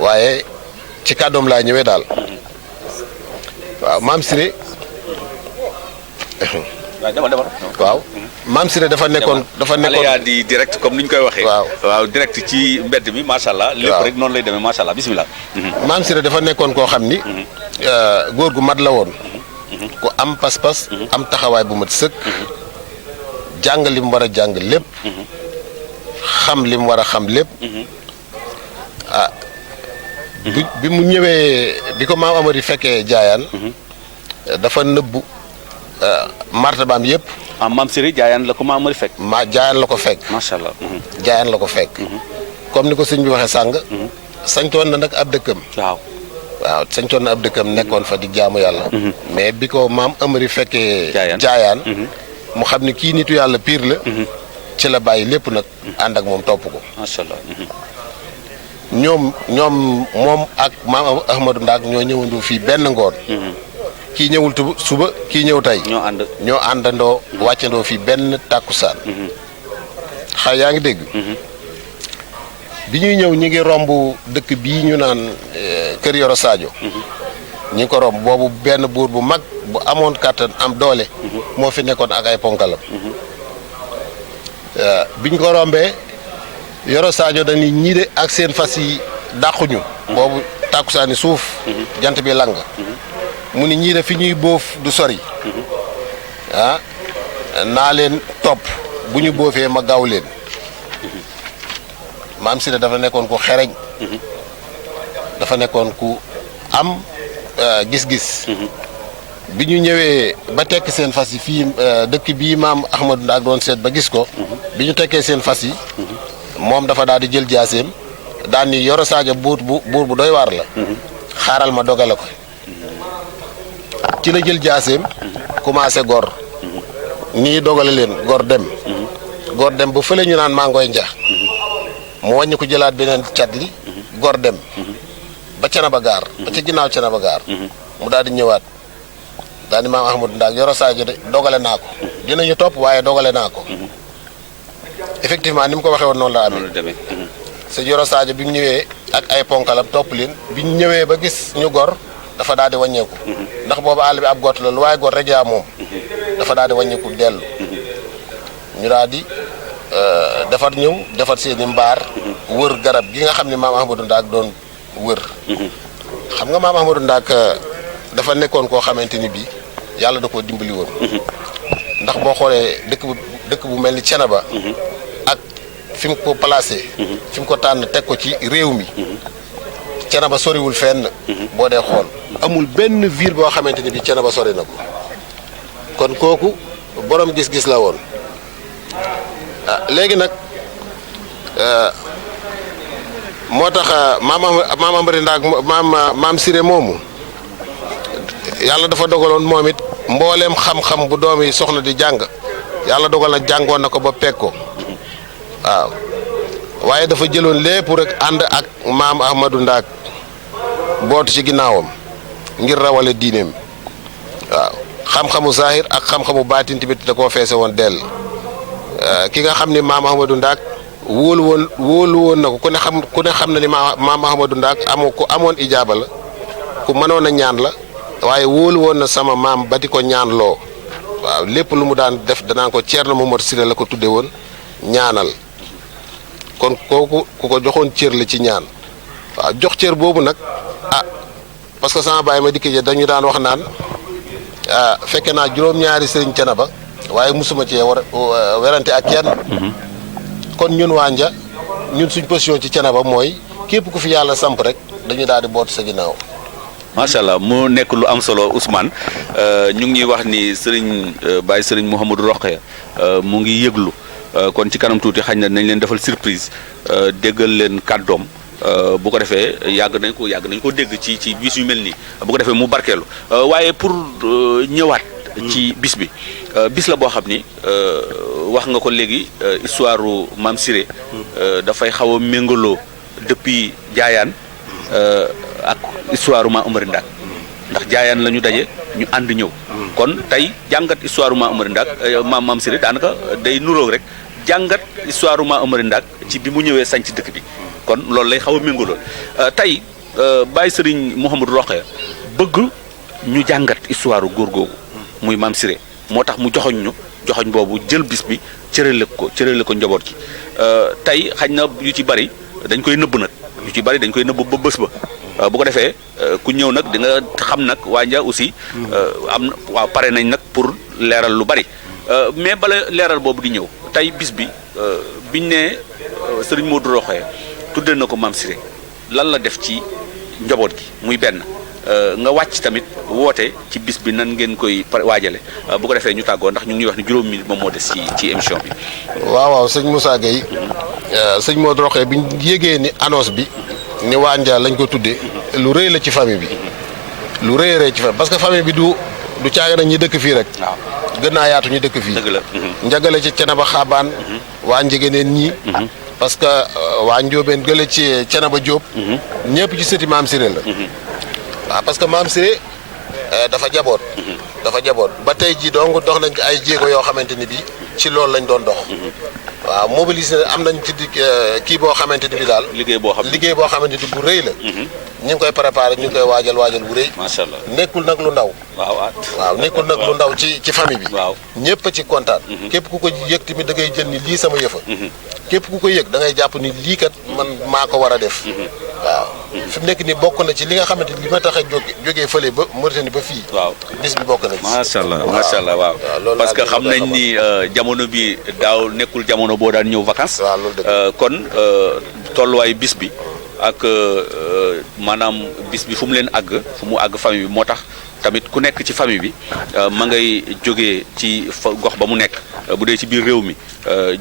waaye ci kàddoom laa ñëwee daal. waaw Maam Siré waaw Maam Siré dafa nekkoon di direct comme ni ñu koy waxee. waaw direct ci mbedd mi macha allah. lépp rek noonu lay demee macha allah bisimilah. Maam Siré dafa nekkoon koo xam ni. góor gu mat la woon. ku am pas-pas. am taxawaay bu mat sëkk. jàng li mu war a jàng lépp. xam li mu war a xam lépp. bi mu ñëwee bi ko maam Amady fekkee jaayaan. dafa nëbbu martabaam yëpp. Maam Siré jaayaan la ko maam Amady fekk. jaayaan la ko fekk. macha allah. jaayaan la ko fekk. comme ni ko sëñ bi waxee sàng. sañtoon na nag ab dëkkam. waaw sañtoon na ab dëkkam nekkoon fa di jaamu yàlla. mais bi ko maam Amady fekkee. jaayaan mu xam ni kii nitu yàlla piir la. ci la bàyyi lépp nag. ànd ak moom topp ko. macha allah. ñoom moom ak maam Ahmadou Ndaak ñoo ñëwandu fii benn ngoon. kii ñëwul suba kii ñëw tey. ñoo àndandoo wàccandoo fii benn tàkkusaan. yaa ngi dégg. bi ñuy ñëw ñi ngi romb dëkk bii ñu naan Kër Yoro Sadio. ñi ngi ko romb boobu benn buur bu mag bu amoon kàttan am doole. moo fi nekkoon ak ay ponkalam. bi ñu ko rombee Yoro Sadio dañuy ñii de ak seen fas yi dàquñu. boobu tàkkusaani suuf. jant bi lang. mu ni ñii de fi ñuy bóof du sori. naa leen topp bu ñu boofee ma gaaw leen. Maam Siré dafa nekkoon ku xereñ. dafa nekkoon ku am gis-gis. bi ñu ñëwee ba tekk seen fas yi fii dëkk bii maam Ahmadou Ndaak doon seet ba gis ko. bi ñu tekkee seen fas yi. moom dafa daal di jël jaaseem daan ni Yoro Sadio buur bu doy waar la. xaaral ma dogale ko. ci la jël jaaseem. commencé gor. nii dogale leen gor dem. gor dem ba fële ñu naan maa ngoy njax. mu wàññi ko jëlaat beneen cat li. gor dem. ba Thiénaba gaar. ba ca ginnaaw Thiénaba gaar. mu daal di ñëwaat. daal di maam Ahmadou Ndaak Yoro Sadio de dogale naa ko. dinañu topp waaye dogale naa ko. effectivement ni mu ko waxee woon noonu la amee. sa Yoro Sadio bi mu ñëwee ak ay ponkalam topp leen bi ñu ñëwee ba gis ñu gor dafa daal di wàññeeku. ndax boobu àll bi ab gott la lu waaye gor rek yaa moom. dafa daal di wàññeeku dellu. ñu daal di defar seeni mbaar. wër garab gi nga xam ne maam Ahmadou Ndaak doon wër. xam nga maam Ahmadou Ndaak dafa nekkoon koo xamante ni bii yàlla da koo dimbali woon. ndax boo xoolee dëkk bu mel ni Thiénaba. ak fi mu ko placé. fi mu ko tànn teg ko ci réew mi. Thiénaba soriwul fenn. boo dee xool amul benn ville boo xamante ni bii Thiénaba sori na ko. kon kooku borom gis-gis la woon. léegi nag moo tax maam Amari Ndaak maam Siré moomu yàlla dafa dogaloon moom it mbooleem xam-xam bu doom yi soxna di jàng yàlla dogal na jàngoon na ko ba peg ko waaw waaye dafa jëloon lépp rek ànd ak maam Ahmadou Ndaak bootu ci ginnaawam ngir rawale diineem waaw xam-xamu zahir ak xam-xamu baatin tamit da koo feese woon dell ki nga xam ni maam Ahmadou Ndaak wóolu woon na ko ku ne xam na ni maam Ahmadou Ndaak ku amoon ijaaba la ku mënoon a ñaan la waaye wóolu woon na sama maam ba di ko ñaan loo waaw lépp lu mu daan def danaa ko Ceerno Momar Siré la ko tudde woon ñaanal kon kooku ku ko joxoon cër la ci ñaan waaw jox cër boobu nag parce que sama baay ma dikk je dañu daan wax naan fekke naa juróom-ñaari sëriñ Thiénaba waaye musuma cee werante ak kenn kon ñun waa Nja ñun suñ position ci Thiénaba mooy képp ku fi yàlla samp rek dañu daal di boot sa ginnaaw. macha allah mu nekk lu am solo Ousmane ñu ngi wax ni Baye Serigne Mouhamadou Rokhaya mu ngi yëglu kon ci kanam tuuti xañ na nañ leen defal surprise déggal leen kàddoom bu ko defee yàgg nañ ko dégg ci bis yu mel nii bu ko defee mu barkeelu waaye pour ñëwaat ci bis bi bis la boo xam ni wax nga ko léegi histoire Maam Siré dafay xaw a méngaloo depuis jaayaan ak histoire Maam Amari Ndaak ndax jaayaan la ñu daje ñu ànd ñëw kon tey jàngat histoire Maam Amari Ndaak Maam Siré daanaka day nuróog rek jàngat histoire Maam Amari Ndaak ci bi mu ñëwee sañ ci dëkk bi kon loolu lay xaw a méngaloo tey Baye Serigne Mouhamadou Rokhaya bëgg ñu jàngat histoire góor googu muy Maam Siré moo tax mu joxoñ boobu jël bis bi cërale ko njaboot gi tey xañ na yu ci bari dañ koy nëbb nag ba bés ba bu ko defee ku ñëw nag di nga xam nag waa Nja aussi am na waaw pare nañ nag pour leeral lu bari mais bala leeral boobu di ñëw tey bis bi biñ ne Serigne Modou Rokhaya tudde na ko Maam Siré lan la def ci njaboot gi muy benn nga wàcc tamit woote ci bis bi nan ngeen koy waajale bu ko defee ñu tàggoo ndax ñu ngi wax ni juróom minute moom moo des ci émission bi. waaw sëñ Moussa Gueye sëñ Modou Rokhaya bi ñu yégee ni annonce bi ni waa Nja lañ ko tuddee lu rëy la ci famille bi lu rëy ci famille parce que famille bi du caaga na ñi dëkk fii rek. waaw gën naa yaatu ñu dëkk fii. dëgg la. njagale ci Thiénaba Xaabaan. waa Njëgëneen ñii. parce que waa Njóobeen gële ci Thiénaba Diop. ñëpp ci sëti Maam Siré la. waaw parce que Maam Siré dafa jaboot ba tey jii donc dox nañ ko ay jéego yoo xamante ni bii ci loolu lañ doon dox. waaw mobiliser am nañ ci kii boo xamante ni bii daal. liggéey boo xamante ni bu rëy la. ñu ngi koy préparé ñu ngi koy waajal bu rëy. macha allah nekkul nag lu ndaw. waaw nekkul nag lu ndaw ci famille bi. waaw ñëpp a ci kontaan. képp ku ko yëg tamit da ngay jël ni lii sama yëfa. képp ku ko yëg da ngay jàpp ni lii kat man maa ko war a def. waaw fi mu nekk ni bokk na ci li nga xamante ni li ma tax a jógee fële ba Mauritanie ba fii. waaw bis bi bokk na ci. macha allah waaw parce que xam nañ ni jamono bi daaw nekkul jamono boo daan ñëw vacances. waaw loolu dëgg kon tolluwaayu bis bi ak maanaam bis bi fu mu àgg famille bi moo tax tamit ku nekk ci famille bi ma ngay jógee ci gox ba mu nekk bu dee ci biir réew mi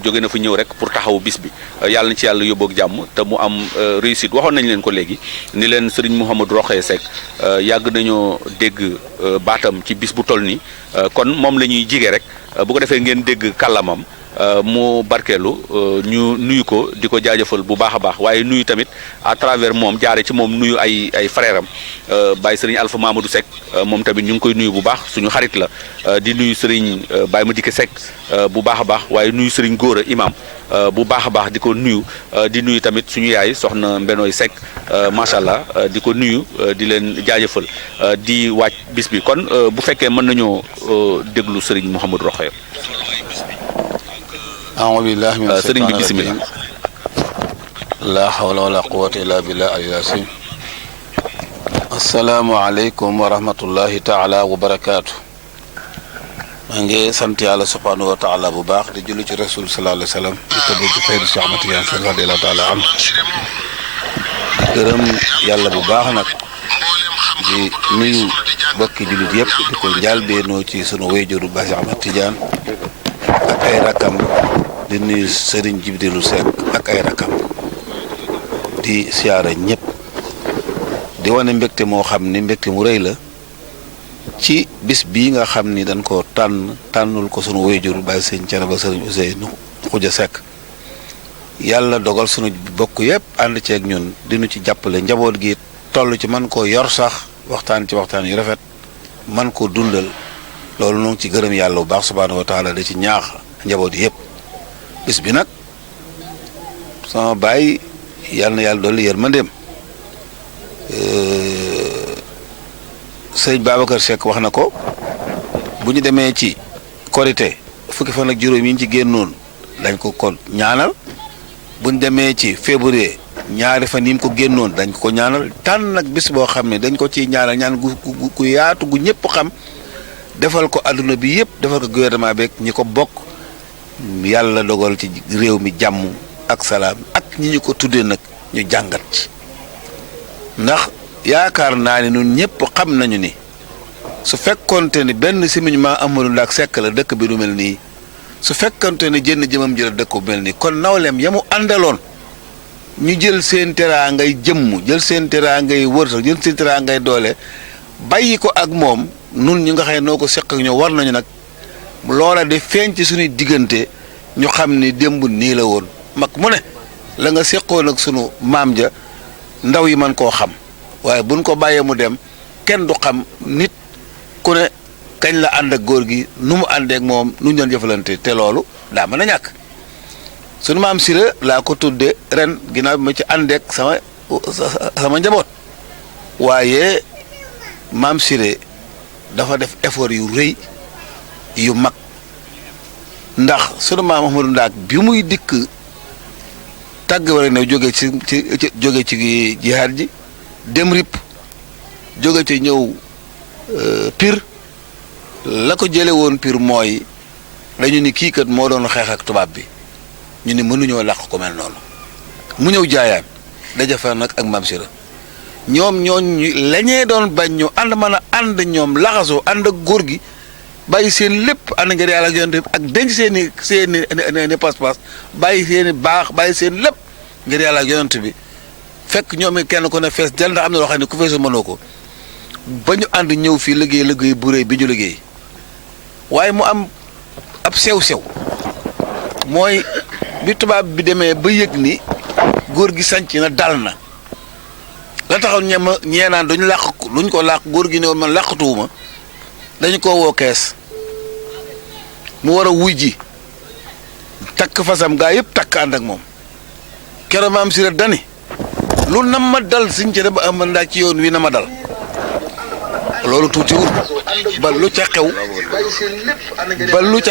jóge na fa ñëw rek pour taxawu bis bi yàlla na ci yàlla yóbboog jàmm te mu am réussite waxoon nañ leen ko léegi ni leen Serigne Mouhamadou Rokhaya Seck yàgg nañoo dégg baatam ci bis bu toll nii kon moom la ñuy jige rek bu ko defee ngeen dégg kàllamam mu barkeelu ñu nuyu ko di ko jaajëfal bu baax a baax waaye nuyu tamit à travers moom jaare ci moom nuyu ay frère am Baye Serigne Alpha Mamadou Seck moom tamit ñu ngi koy nuyu bu baax suñu xarit la di nuyu Serigne Baye Madické Seck bu baax a baax waaye nuyu Serigne Gora imam bu baax a baax di ko nuyu di nuyu tamit suñu yaay soxna Mbenoy Seck macha allah di ko nuyu di leen jaajëfal di wàcc bis bi kon bu fekkee mën nañoo déglu Serigne Mouhamadou Rokhaya. a'uuzu billaahi mina sëriñ bi bisimilah. laa hawla wala quwwata illa billah al-azim. asalaamaaleykum wa rahmatullahi taala wa barakaatu. maa ngi sant yàlla subhaanahu wa taala bu baax di julli ci rasul sallallahu alayhi wa sallam di tëbb ci Seydou Cheikh Ahmad Tidiane Seck radiyallahu taala anhu di gërëm yàlla bu baax nag di nuyu bokki jullit yëpp di ko njaal beenoo ci sunu wéyjuru Baay Ahmad Tidiane ak ay rakam di nuyu Serigne Jibrilu Seck ak ay rakam di siyaara ñëpp di wane mbégte moo xam ni mbégte mu rëy la ci bis bii nga xam ni dañ ko tànnul ko sunu wéyjur bàyyi sëñ Thiénaba sëriñ Ousseynou Khoudia Seck yàlla dogal sunu bokk yëpp ànd ceeg ñun dinu ci jàppale njaboot gi toll ci man koo yor sax waxtaan yu rafet man ko dundal loolu noo ngi ci gërëm yàlla bu baax subhaanahu wa taala da ci ñaax njaboot yëpp bis bi nag sama baay yàlla na yàlla dolli yërmandeem sëñ Babacar Seck wax na ko bu ñu demee ci korité fukki fan ak juróom yi ñu ci génnoon dañ ko ñaanal bu ñu demee ci février ñaari fan yi mu ko génnoon dañ ko ñaanal tànn nag bis boo xam ne dañ ko ciy ñaanal ñaan gu yaatu gu ñëpp xam defal ko adduna bi yëpp defal ko gouvernement beeg ñi ko bokk yàlla dogal ci réew mi jàmm ak salaam ak ñi ñu ko tuddee nag ñu jàngat ci ndax yaakaar naa ni ñun ñëpp xam nañu ni su fekkonte ni benn simiñ maa Amadou Ndack Seck la dëkk bi du mel nii su fekkonte ni jënn jëmam jëla dëkk bu mel nii kon nawleem ya mu àndaloon ñu jël seen teraa ngay jëmm jël seen teraa ngay wërsëg jël seen teraa ngay doole bàyyi ko ak moom nun ñu nga xam ne noo ko seq ak ñoo war nañu nag loola de feeñ ci suñuy diggante ñu xam ni démb nii la woon mag mu ne la nga seqoon ak sunu maam ja ndaw yi man koo xam waaye buñ ko bàyyee mu dem kenn du xam nit ku ne kañ la ànd ak góor gi nu mu àndeek moom nu ñu doon jëfalante te loolu daa mën a ñàkk sunu maam Sira laa ko tudde ren ginnaaw bi ma ci àndeek sama njaboot waaye maam Siré dafa def effort yu rëy yu mag ndax sunu maam Ahmadou Ndack bi muy dikk tàgg wala ne jóge ci jihaad ji dem rip jóge ci ñëw Pire la ko jële woon Pire mooy dañu ni kii kat moo doon xeex ak tubaab bi ñu ni mënuñoo làq ko mel noonu mu ñëw jaayaan daja fa nag ak maam Sira ñoom ñooñu lañee doon bañ ñu ànd mën a ànd ñoom laxasoo ànd ak góor gi bàyyi seen lépp ànd ngir yàlla ak yonent ak denc seeni pas-pas bàyyi seeni baax bàyyi seen lépp ngir yàlla ak yonent bi fekk ñoom kenn ku ne fees del ndax am na loo xam ne ku feesu mënoo ko ba ñu ànd ñëw fii liggéey bu réy bi ñu liggéey waaye mu am ab sew-sew mooy bi tubaab bi demee ba yëg ni góor gi sanc na dal na la taxaw ñeenaan duñu làq luñ ko làq góor gi ne man làqatuwuma dañu ko woo kees mu war a wuy ji takk fasam gaa yëpp takk ànd ak moom keroog maam Sira dani lu na ma dal Sëñ Thiénaba Ahmadou Ndack ci yoon wi na ma dal loolu tuutiwul ba lu ca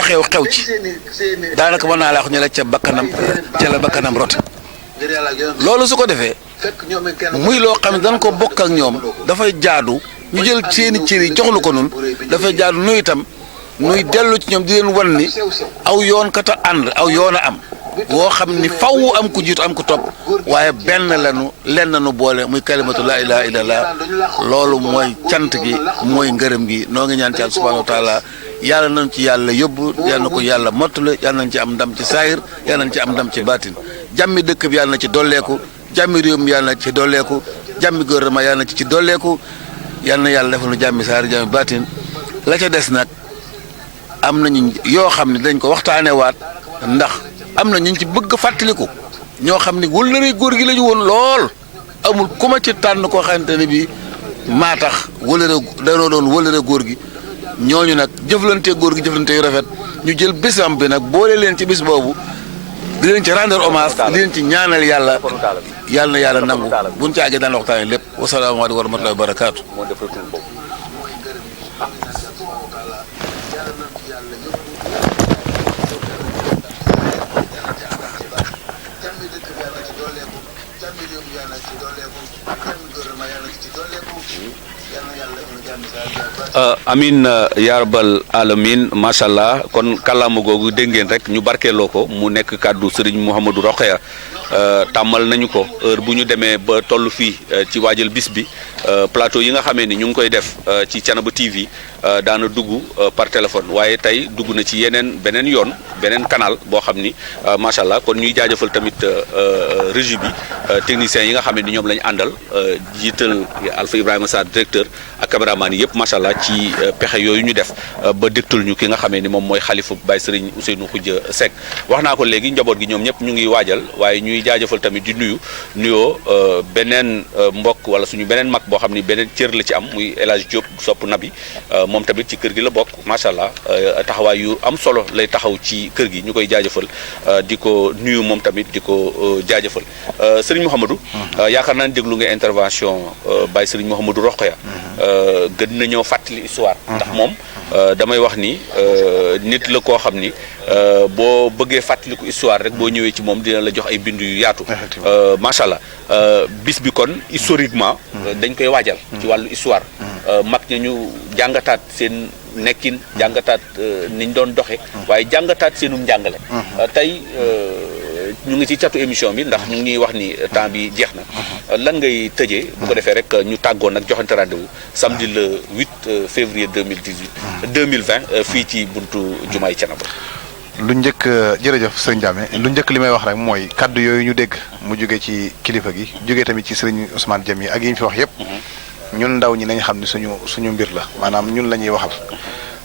xew xew ci daanaka mën naa laa wax ñu la ca la bakkanam rot loolu su ko defee muy loo xam ne dañ ko bokk ak ñoom dafay jaadu ñu jël seeni cër yi jox lu ko nun dafay jaadu nuy itam nuy dellu ci ñoom di leen wan ni aw yoon kat a ànd aw yoon a am woo xam ni faw am ku jiitu am ku topp waaye benn lenn nu boole muy kalimatu laa ilaha illallah loolu mooy cant gi mooy ngërëm gi noo ngi ñaan ci Yàlla subhanahu wa taala yàlla nañ ci yàlla yóbbu yàlla na ko yàlla mottale yàlla nañ ci am ndam ci saahir yàlla nañ ci am ndam ci baatin jàmmi dëkk bi yàlla na ci dolleeku jàmmi réew mi yàlla na ci dolleeku jàmmi gouvernement yàlla na ci dolleeku yàlla na yàlla defal nu jàmmi saahir jàmmi baatin la ca des nag am nañu yoo xam ne dañ ko waxtaanee waat ndax am na ñu ci bëgg fàttaliku ñoo xam ne wëllëre góor gi la ñu woon lool amul ku ma ci tànn koo xamante ne bii maa tax wëllëre danoo doon wëllëre góor gi ñooñu nag jëflante góor gi jëflante yu rafet ñu jël bésam bi nag boole leen ci bés boobu di leen ci rendre hommage di leen ci ñaanal yàlla yàlla na yàlla nangu buñ ci àggee daan waxtaanee lépp wasalaamaaleykum wa rahmatullahi wa barakaatu. amin yaa rabbal alamin macha allah kon kàllaama googu dégg ngeen rek ñu barkeeloo ko mu nekk kàddu Serigne Mouhamadou Rokhaya tàmmal nañu ko heure bu ñu demee ba toll fii ci waajal bis bi plateau yi nga xamee ni ñu ngi koy def ci Thiénaba TV daana dugg par téléphone waaye tey dugg na ci beneen yoon beneen canal boo xam ni macha allah kon ñuy jaajëfal tamit régie bi techniciens yi nga xam ni ñoom la ñu àndal jiital Alpha Ibrahima Sarr directeur ak caméraman yi yëpp macha allah ci pexe yooyu ñu def ba dégtul ñu ki nga xamee ni moom mooy xalifa Baye Serigne Ousseynou Khoudia Seck wax naa ko léegi njaboot gi ñoom ñëpp ñu ngi waajal waaye ñuy jaajëfal tamit di nuyoo beneen mbokk wala suñu beneen mag boo xam ni beneen cër la ci am muy El Hadj Diop sopp nabi moom tamit ci kër gi la bokk macha allah taxawaay yu am solo lay taxaw ci kër gi ñu koy jaajëfal di ko nuyu moom tamit di ko jaajëfal Serigne Mouhamadou yaakaar naa ne déglu nga intervention Baye Serigne Mouhamadou Rokhaya gën nañoo fàttali histoire ndax moom damay wax ni nit la koo xam ni boo bëggee fàttaliku histoire rek boo ñëwee ci moom dina la jox ay bind yu yaatu macha allah bis bi kon historiquement dañ koy waajal ci wàllu histoire mag ña ñu jàngataat seen nekkin jàngataat niñ doon doxe waaye jàngataat seenum njàngale tey ñu ngi ci catu émission bi ndax ñu ngi ñuy wax ni temps bi jeex na lan ngay tëjee bu ko defee rek ñu tàggoon nag joxante rendez-vous samedi le 8 février 2020 fii ci buntu jumaay Thiénaba. lu njëkk jërëjëf sëriñ Diamé lu njëkk li may wax rek mooy kaddu yooyu ñu dégg mu jóge ci kilifa gi jóge tamit ci sëriñ Ousmane Diamy ak yi ñu fi wax yëpp ñun ndaw ñi nañ xam ne suñu mbir la maanaam ñun la ñuy waxal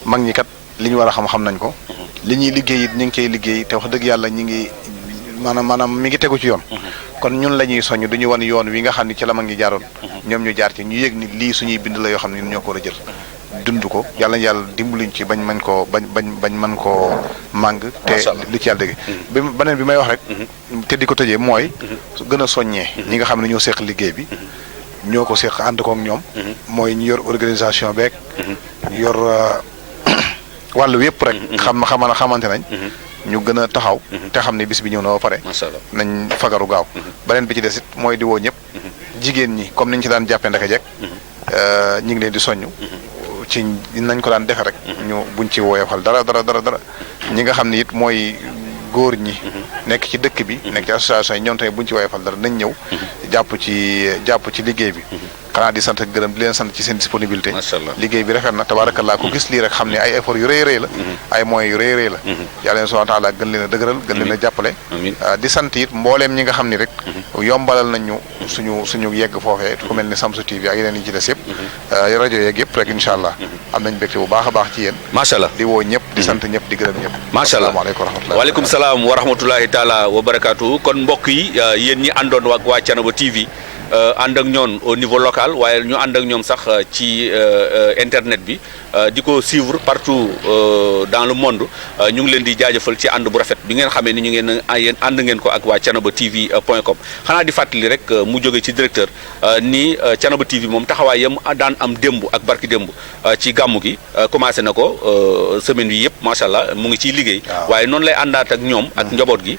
mag ñi kat li ñu war a xam nañ ko li ñuy liggéey it ñu ngi koy liggéey te wax dëgg yàlla ñi ngi maanaam mi ngi tegu ci yoon kon ñun la ñuy soññ duñu wan yoon wi nga xam ne ci la mag ñi jaaroon ñoom ñu jaar ci ñu yëg ni lii suñuy bind la yoo xam ne ñoo ko war a jël dund ko yàlla dimbaluñ ci bañ mën koo bañ mën koo màng te li ci yàlla dëgg beneen bi may wax rek te di ko tëjee mooy gën a soññee ñi nga xam ne ñoo seq liggéey bi ñoo ko seq ànd kook ñoom mooy ñu yor organisation beeg yor wàllu yëpp rek xamante nañ ñu gën a taxaw te xam ne bis bi ñëw na ba pare nañ fagaru gaaw beneen bi ci des it mooy di woo ñëpp jigéen ñi comme niñ ci daan jàppee ndaka jekk ñu ngi leen di soññ ci nañ ko daan defe rek ñu buñ ci woyofal dara ñi nga xam ne it mooy góor ñi nekk ci dëkk bi nekk ci association yi ñoom tamit buñ ci woyofal dara nañ ñëw jàpp ci liggéey bi xanaa di sant ak gërëm di leen sant ci seen disponibilité liggéey bi rafet na tabaarakallaa ko gis lii rek xam ne ay effort yu rëy la ay moyens yu rëy la yàlla subhaanahu wa taala gën leen a dëgëral gën leen a jàppale di sant it mbooleem ñi nga xam ni rek yombalal nañu suñu yegg foofee ku mel ni Samsu TV ak yeneen yi ci des yëpp rajo yeeg yëpp rek incha allah am nañ mbégte bu baax a baax ci yéen macha allah di woo ñëpp di sant ñëpp di gërëm ñëpp macha allah waaleykum salaam wa rahmatulahi taala wa barakaatu kon mbokk yi yéen ñi àndoon ak waa Thiénaba TV ànd ak ñoom au niveau local waaye ñu ànd ak ñoom sax ci internet bi di ko suivre partout dans le monde ñu ngi leen di jaajëfal ci ànd bu rafet bi ngeen xamee ni yéen ànd ngeen ko ak waa Thiénaba TV .com xanaa di fàttali rek mu jóge ci directeur ni Thiénaba TV moom taxawaay yam daan am démb ak barki démb ci gàmmu gi commencé na ko semaine bi yëpp macha allah mu ngi ciy liggéey waaye noonu lay àndaat ak ñoom ak njaboot gi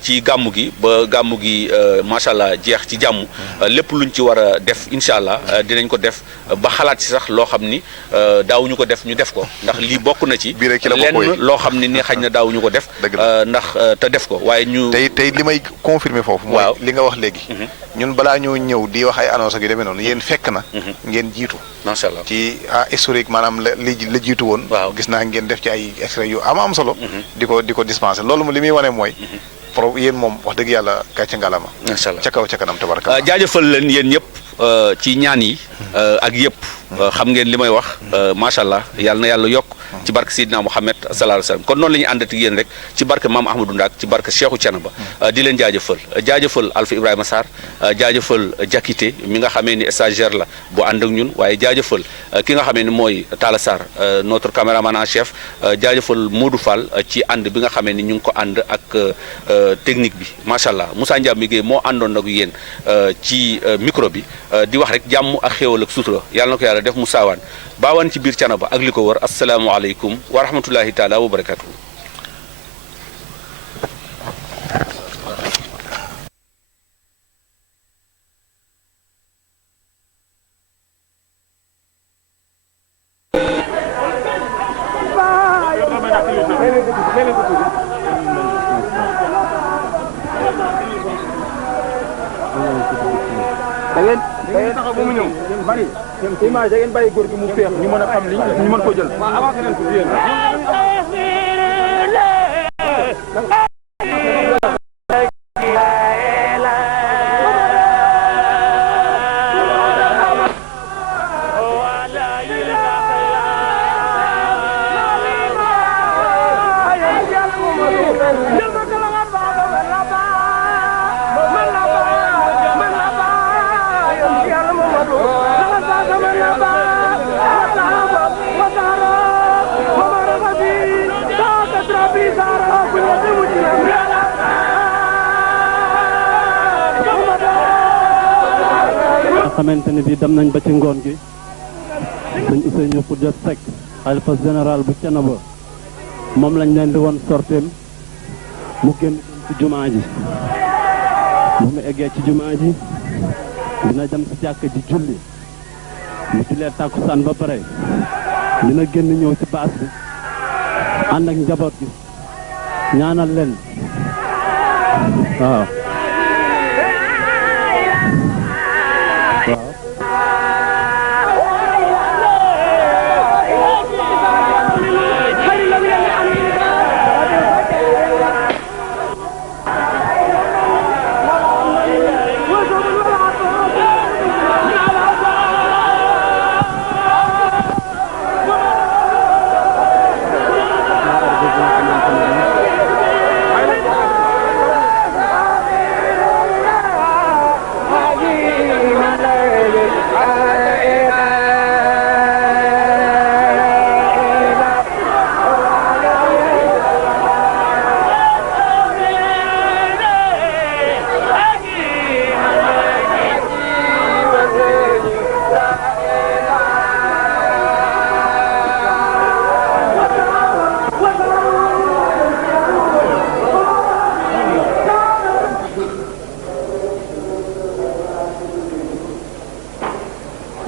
ci gàmmu gi ba gàmmu gi macha allah jeex ci jàmm lépp luñ ci war a def incha allah dinañ ko def ba xalaat ci sax loo xam ni daawuñu ko def ñu def ko ndax lii bokk na ci lenn loo xam ne ni xañ na daawuñu ko def ndax te def ko waaye ñu tey li may confirmer foofu mooy li nga wax léegi ñun balaa ñoo ñëw di wax ay annonce ak yu demee noonu yéen fekk na ngeen jiitu macha allah ci historique maanaam la jiitu woon gis naa ngeen def ci ay extrait yu am solo di ko dispenser loolu mo li muy wane mooy yéen moom wax dëgg yàlla gàcce ngalama macha allah ca kaw ca kanam tabaraka jaajëfal leen yéen ñëpp ci ñaan yi ak yëpp xam ngeen li may wax macha allah yàlla na yàlla yokk ci barke Seydina Mouhamed sallallahu alayhi wa sallam kon noonu la ñuy àndati yéen rek ci barke Maam Ahmadou Ndak ci barke Cheikhou Thiénaba di leen jaajëfal Alpha Ibrahima Sarr jaajëfal Jakite mi nga xamee ni stagiaire la bu ànd ak ñun waaye jaajëfal ki nga xamee ni mooy Talla Sarr notre caméraman en chef jaajëfal Modou Fall ci ànd bi nga xamee ni ñu ngi ko ànd ak technique bi macha allah Moussa Ndiame Guèye moo àndoon nag yéen ci micro bi di wax rek jàmm ak xéewal ak sutura yàlla na ko yàlla def mu saawaan baawaan ci biir Thiénaba ak li ko wër asalaamualeykum wa rahmatullahi taala wa barakatuhu da ngeen taxaw ba mu ñëw bari image da ngeen bàyyi góor gi mu féex ñu mën a xam li ñu mën ko jël waaw avancé leen ko yéen xamante ni bi dem nañ ba ci ngoon gi sëñ Ousseynou Khoudia Seck xalifa général bu Thiénaba moom lañ leen di woon sorteem mu génn ci jumaa ji bu mu eggee ci jumaa ji dina dem ci jàkk ji julli mu jullee tàkkusaan ba pare dina génn ñëw ci baas bi ànd ak njaboot gi ñaanal leen waaw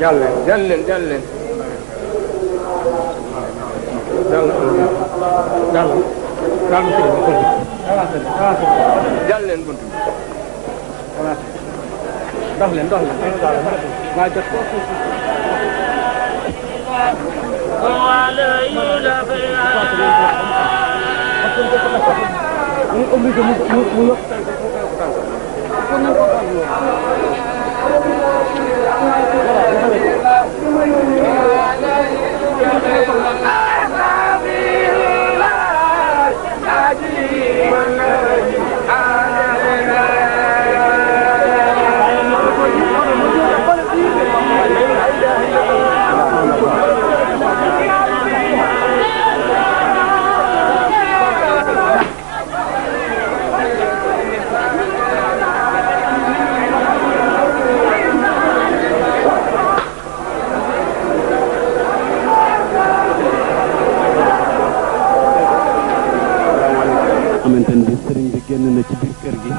jàll leen jàll leen jàll leen jàll leen bunt bi dox leen waa jot xamante ni sëriñ bi génn na ci biir kër gi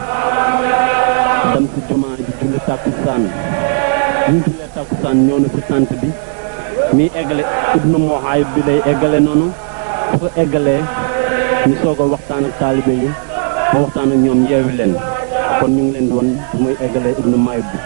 dem ci jumaa ji julli tàkkusaan ñu jullee tàkkusaan ñëw na ci tant bi mi eggale ibnu Muhaayib bi lay eggale noonu bu ko eggalee ñu soog a waxtaan ak taalibe yi ba waxtaan ak ñoom yeewi leen kon ñu ngi leen di won bu muy eggalee ibnu Muhaayib bi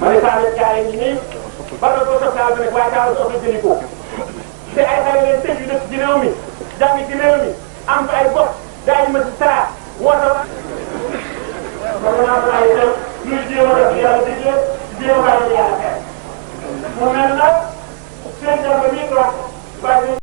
ma ne saa leen jaay ngi nii ba nga ko soxlaa bi nag waaye daal soxla jëli ko te ay xale leen tëj yu dëkk ci réew mi jàngi ci réew mi am fa ay bopp daay ma ci saa woote kon naa ko ay itam luy jéem a def yàlla digle jéem a bàyyi yàlla xel mu mel nag seen jàmm bi toog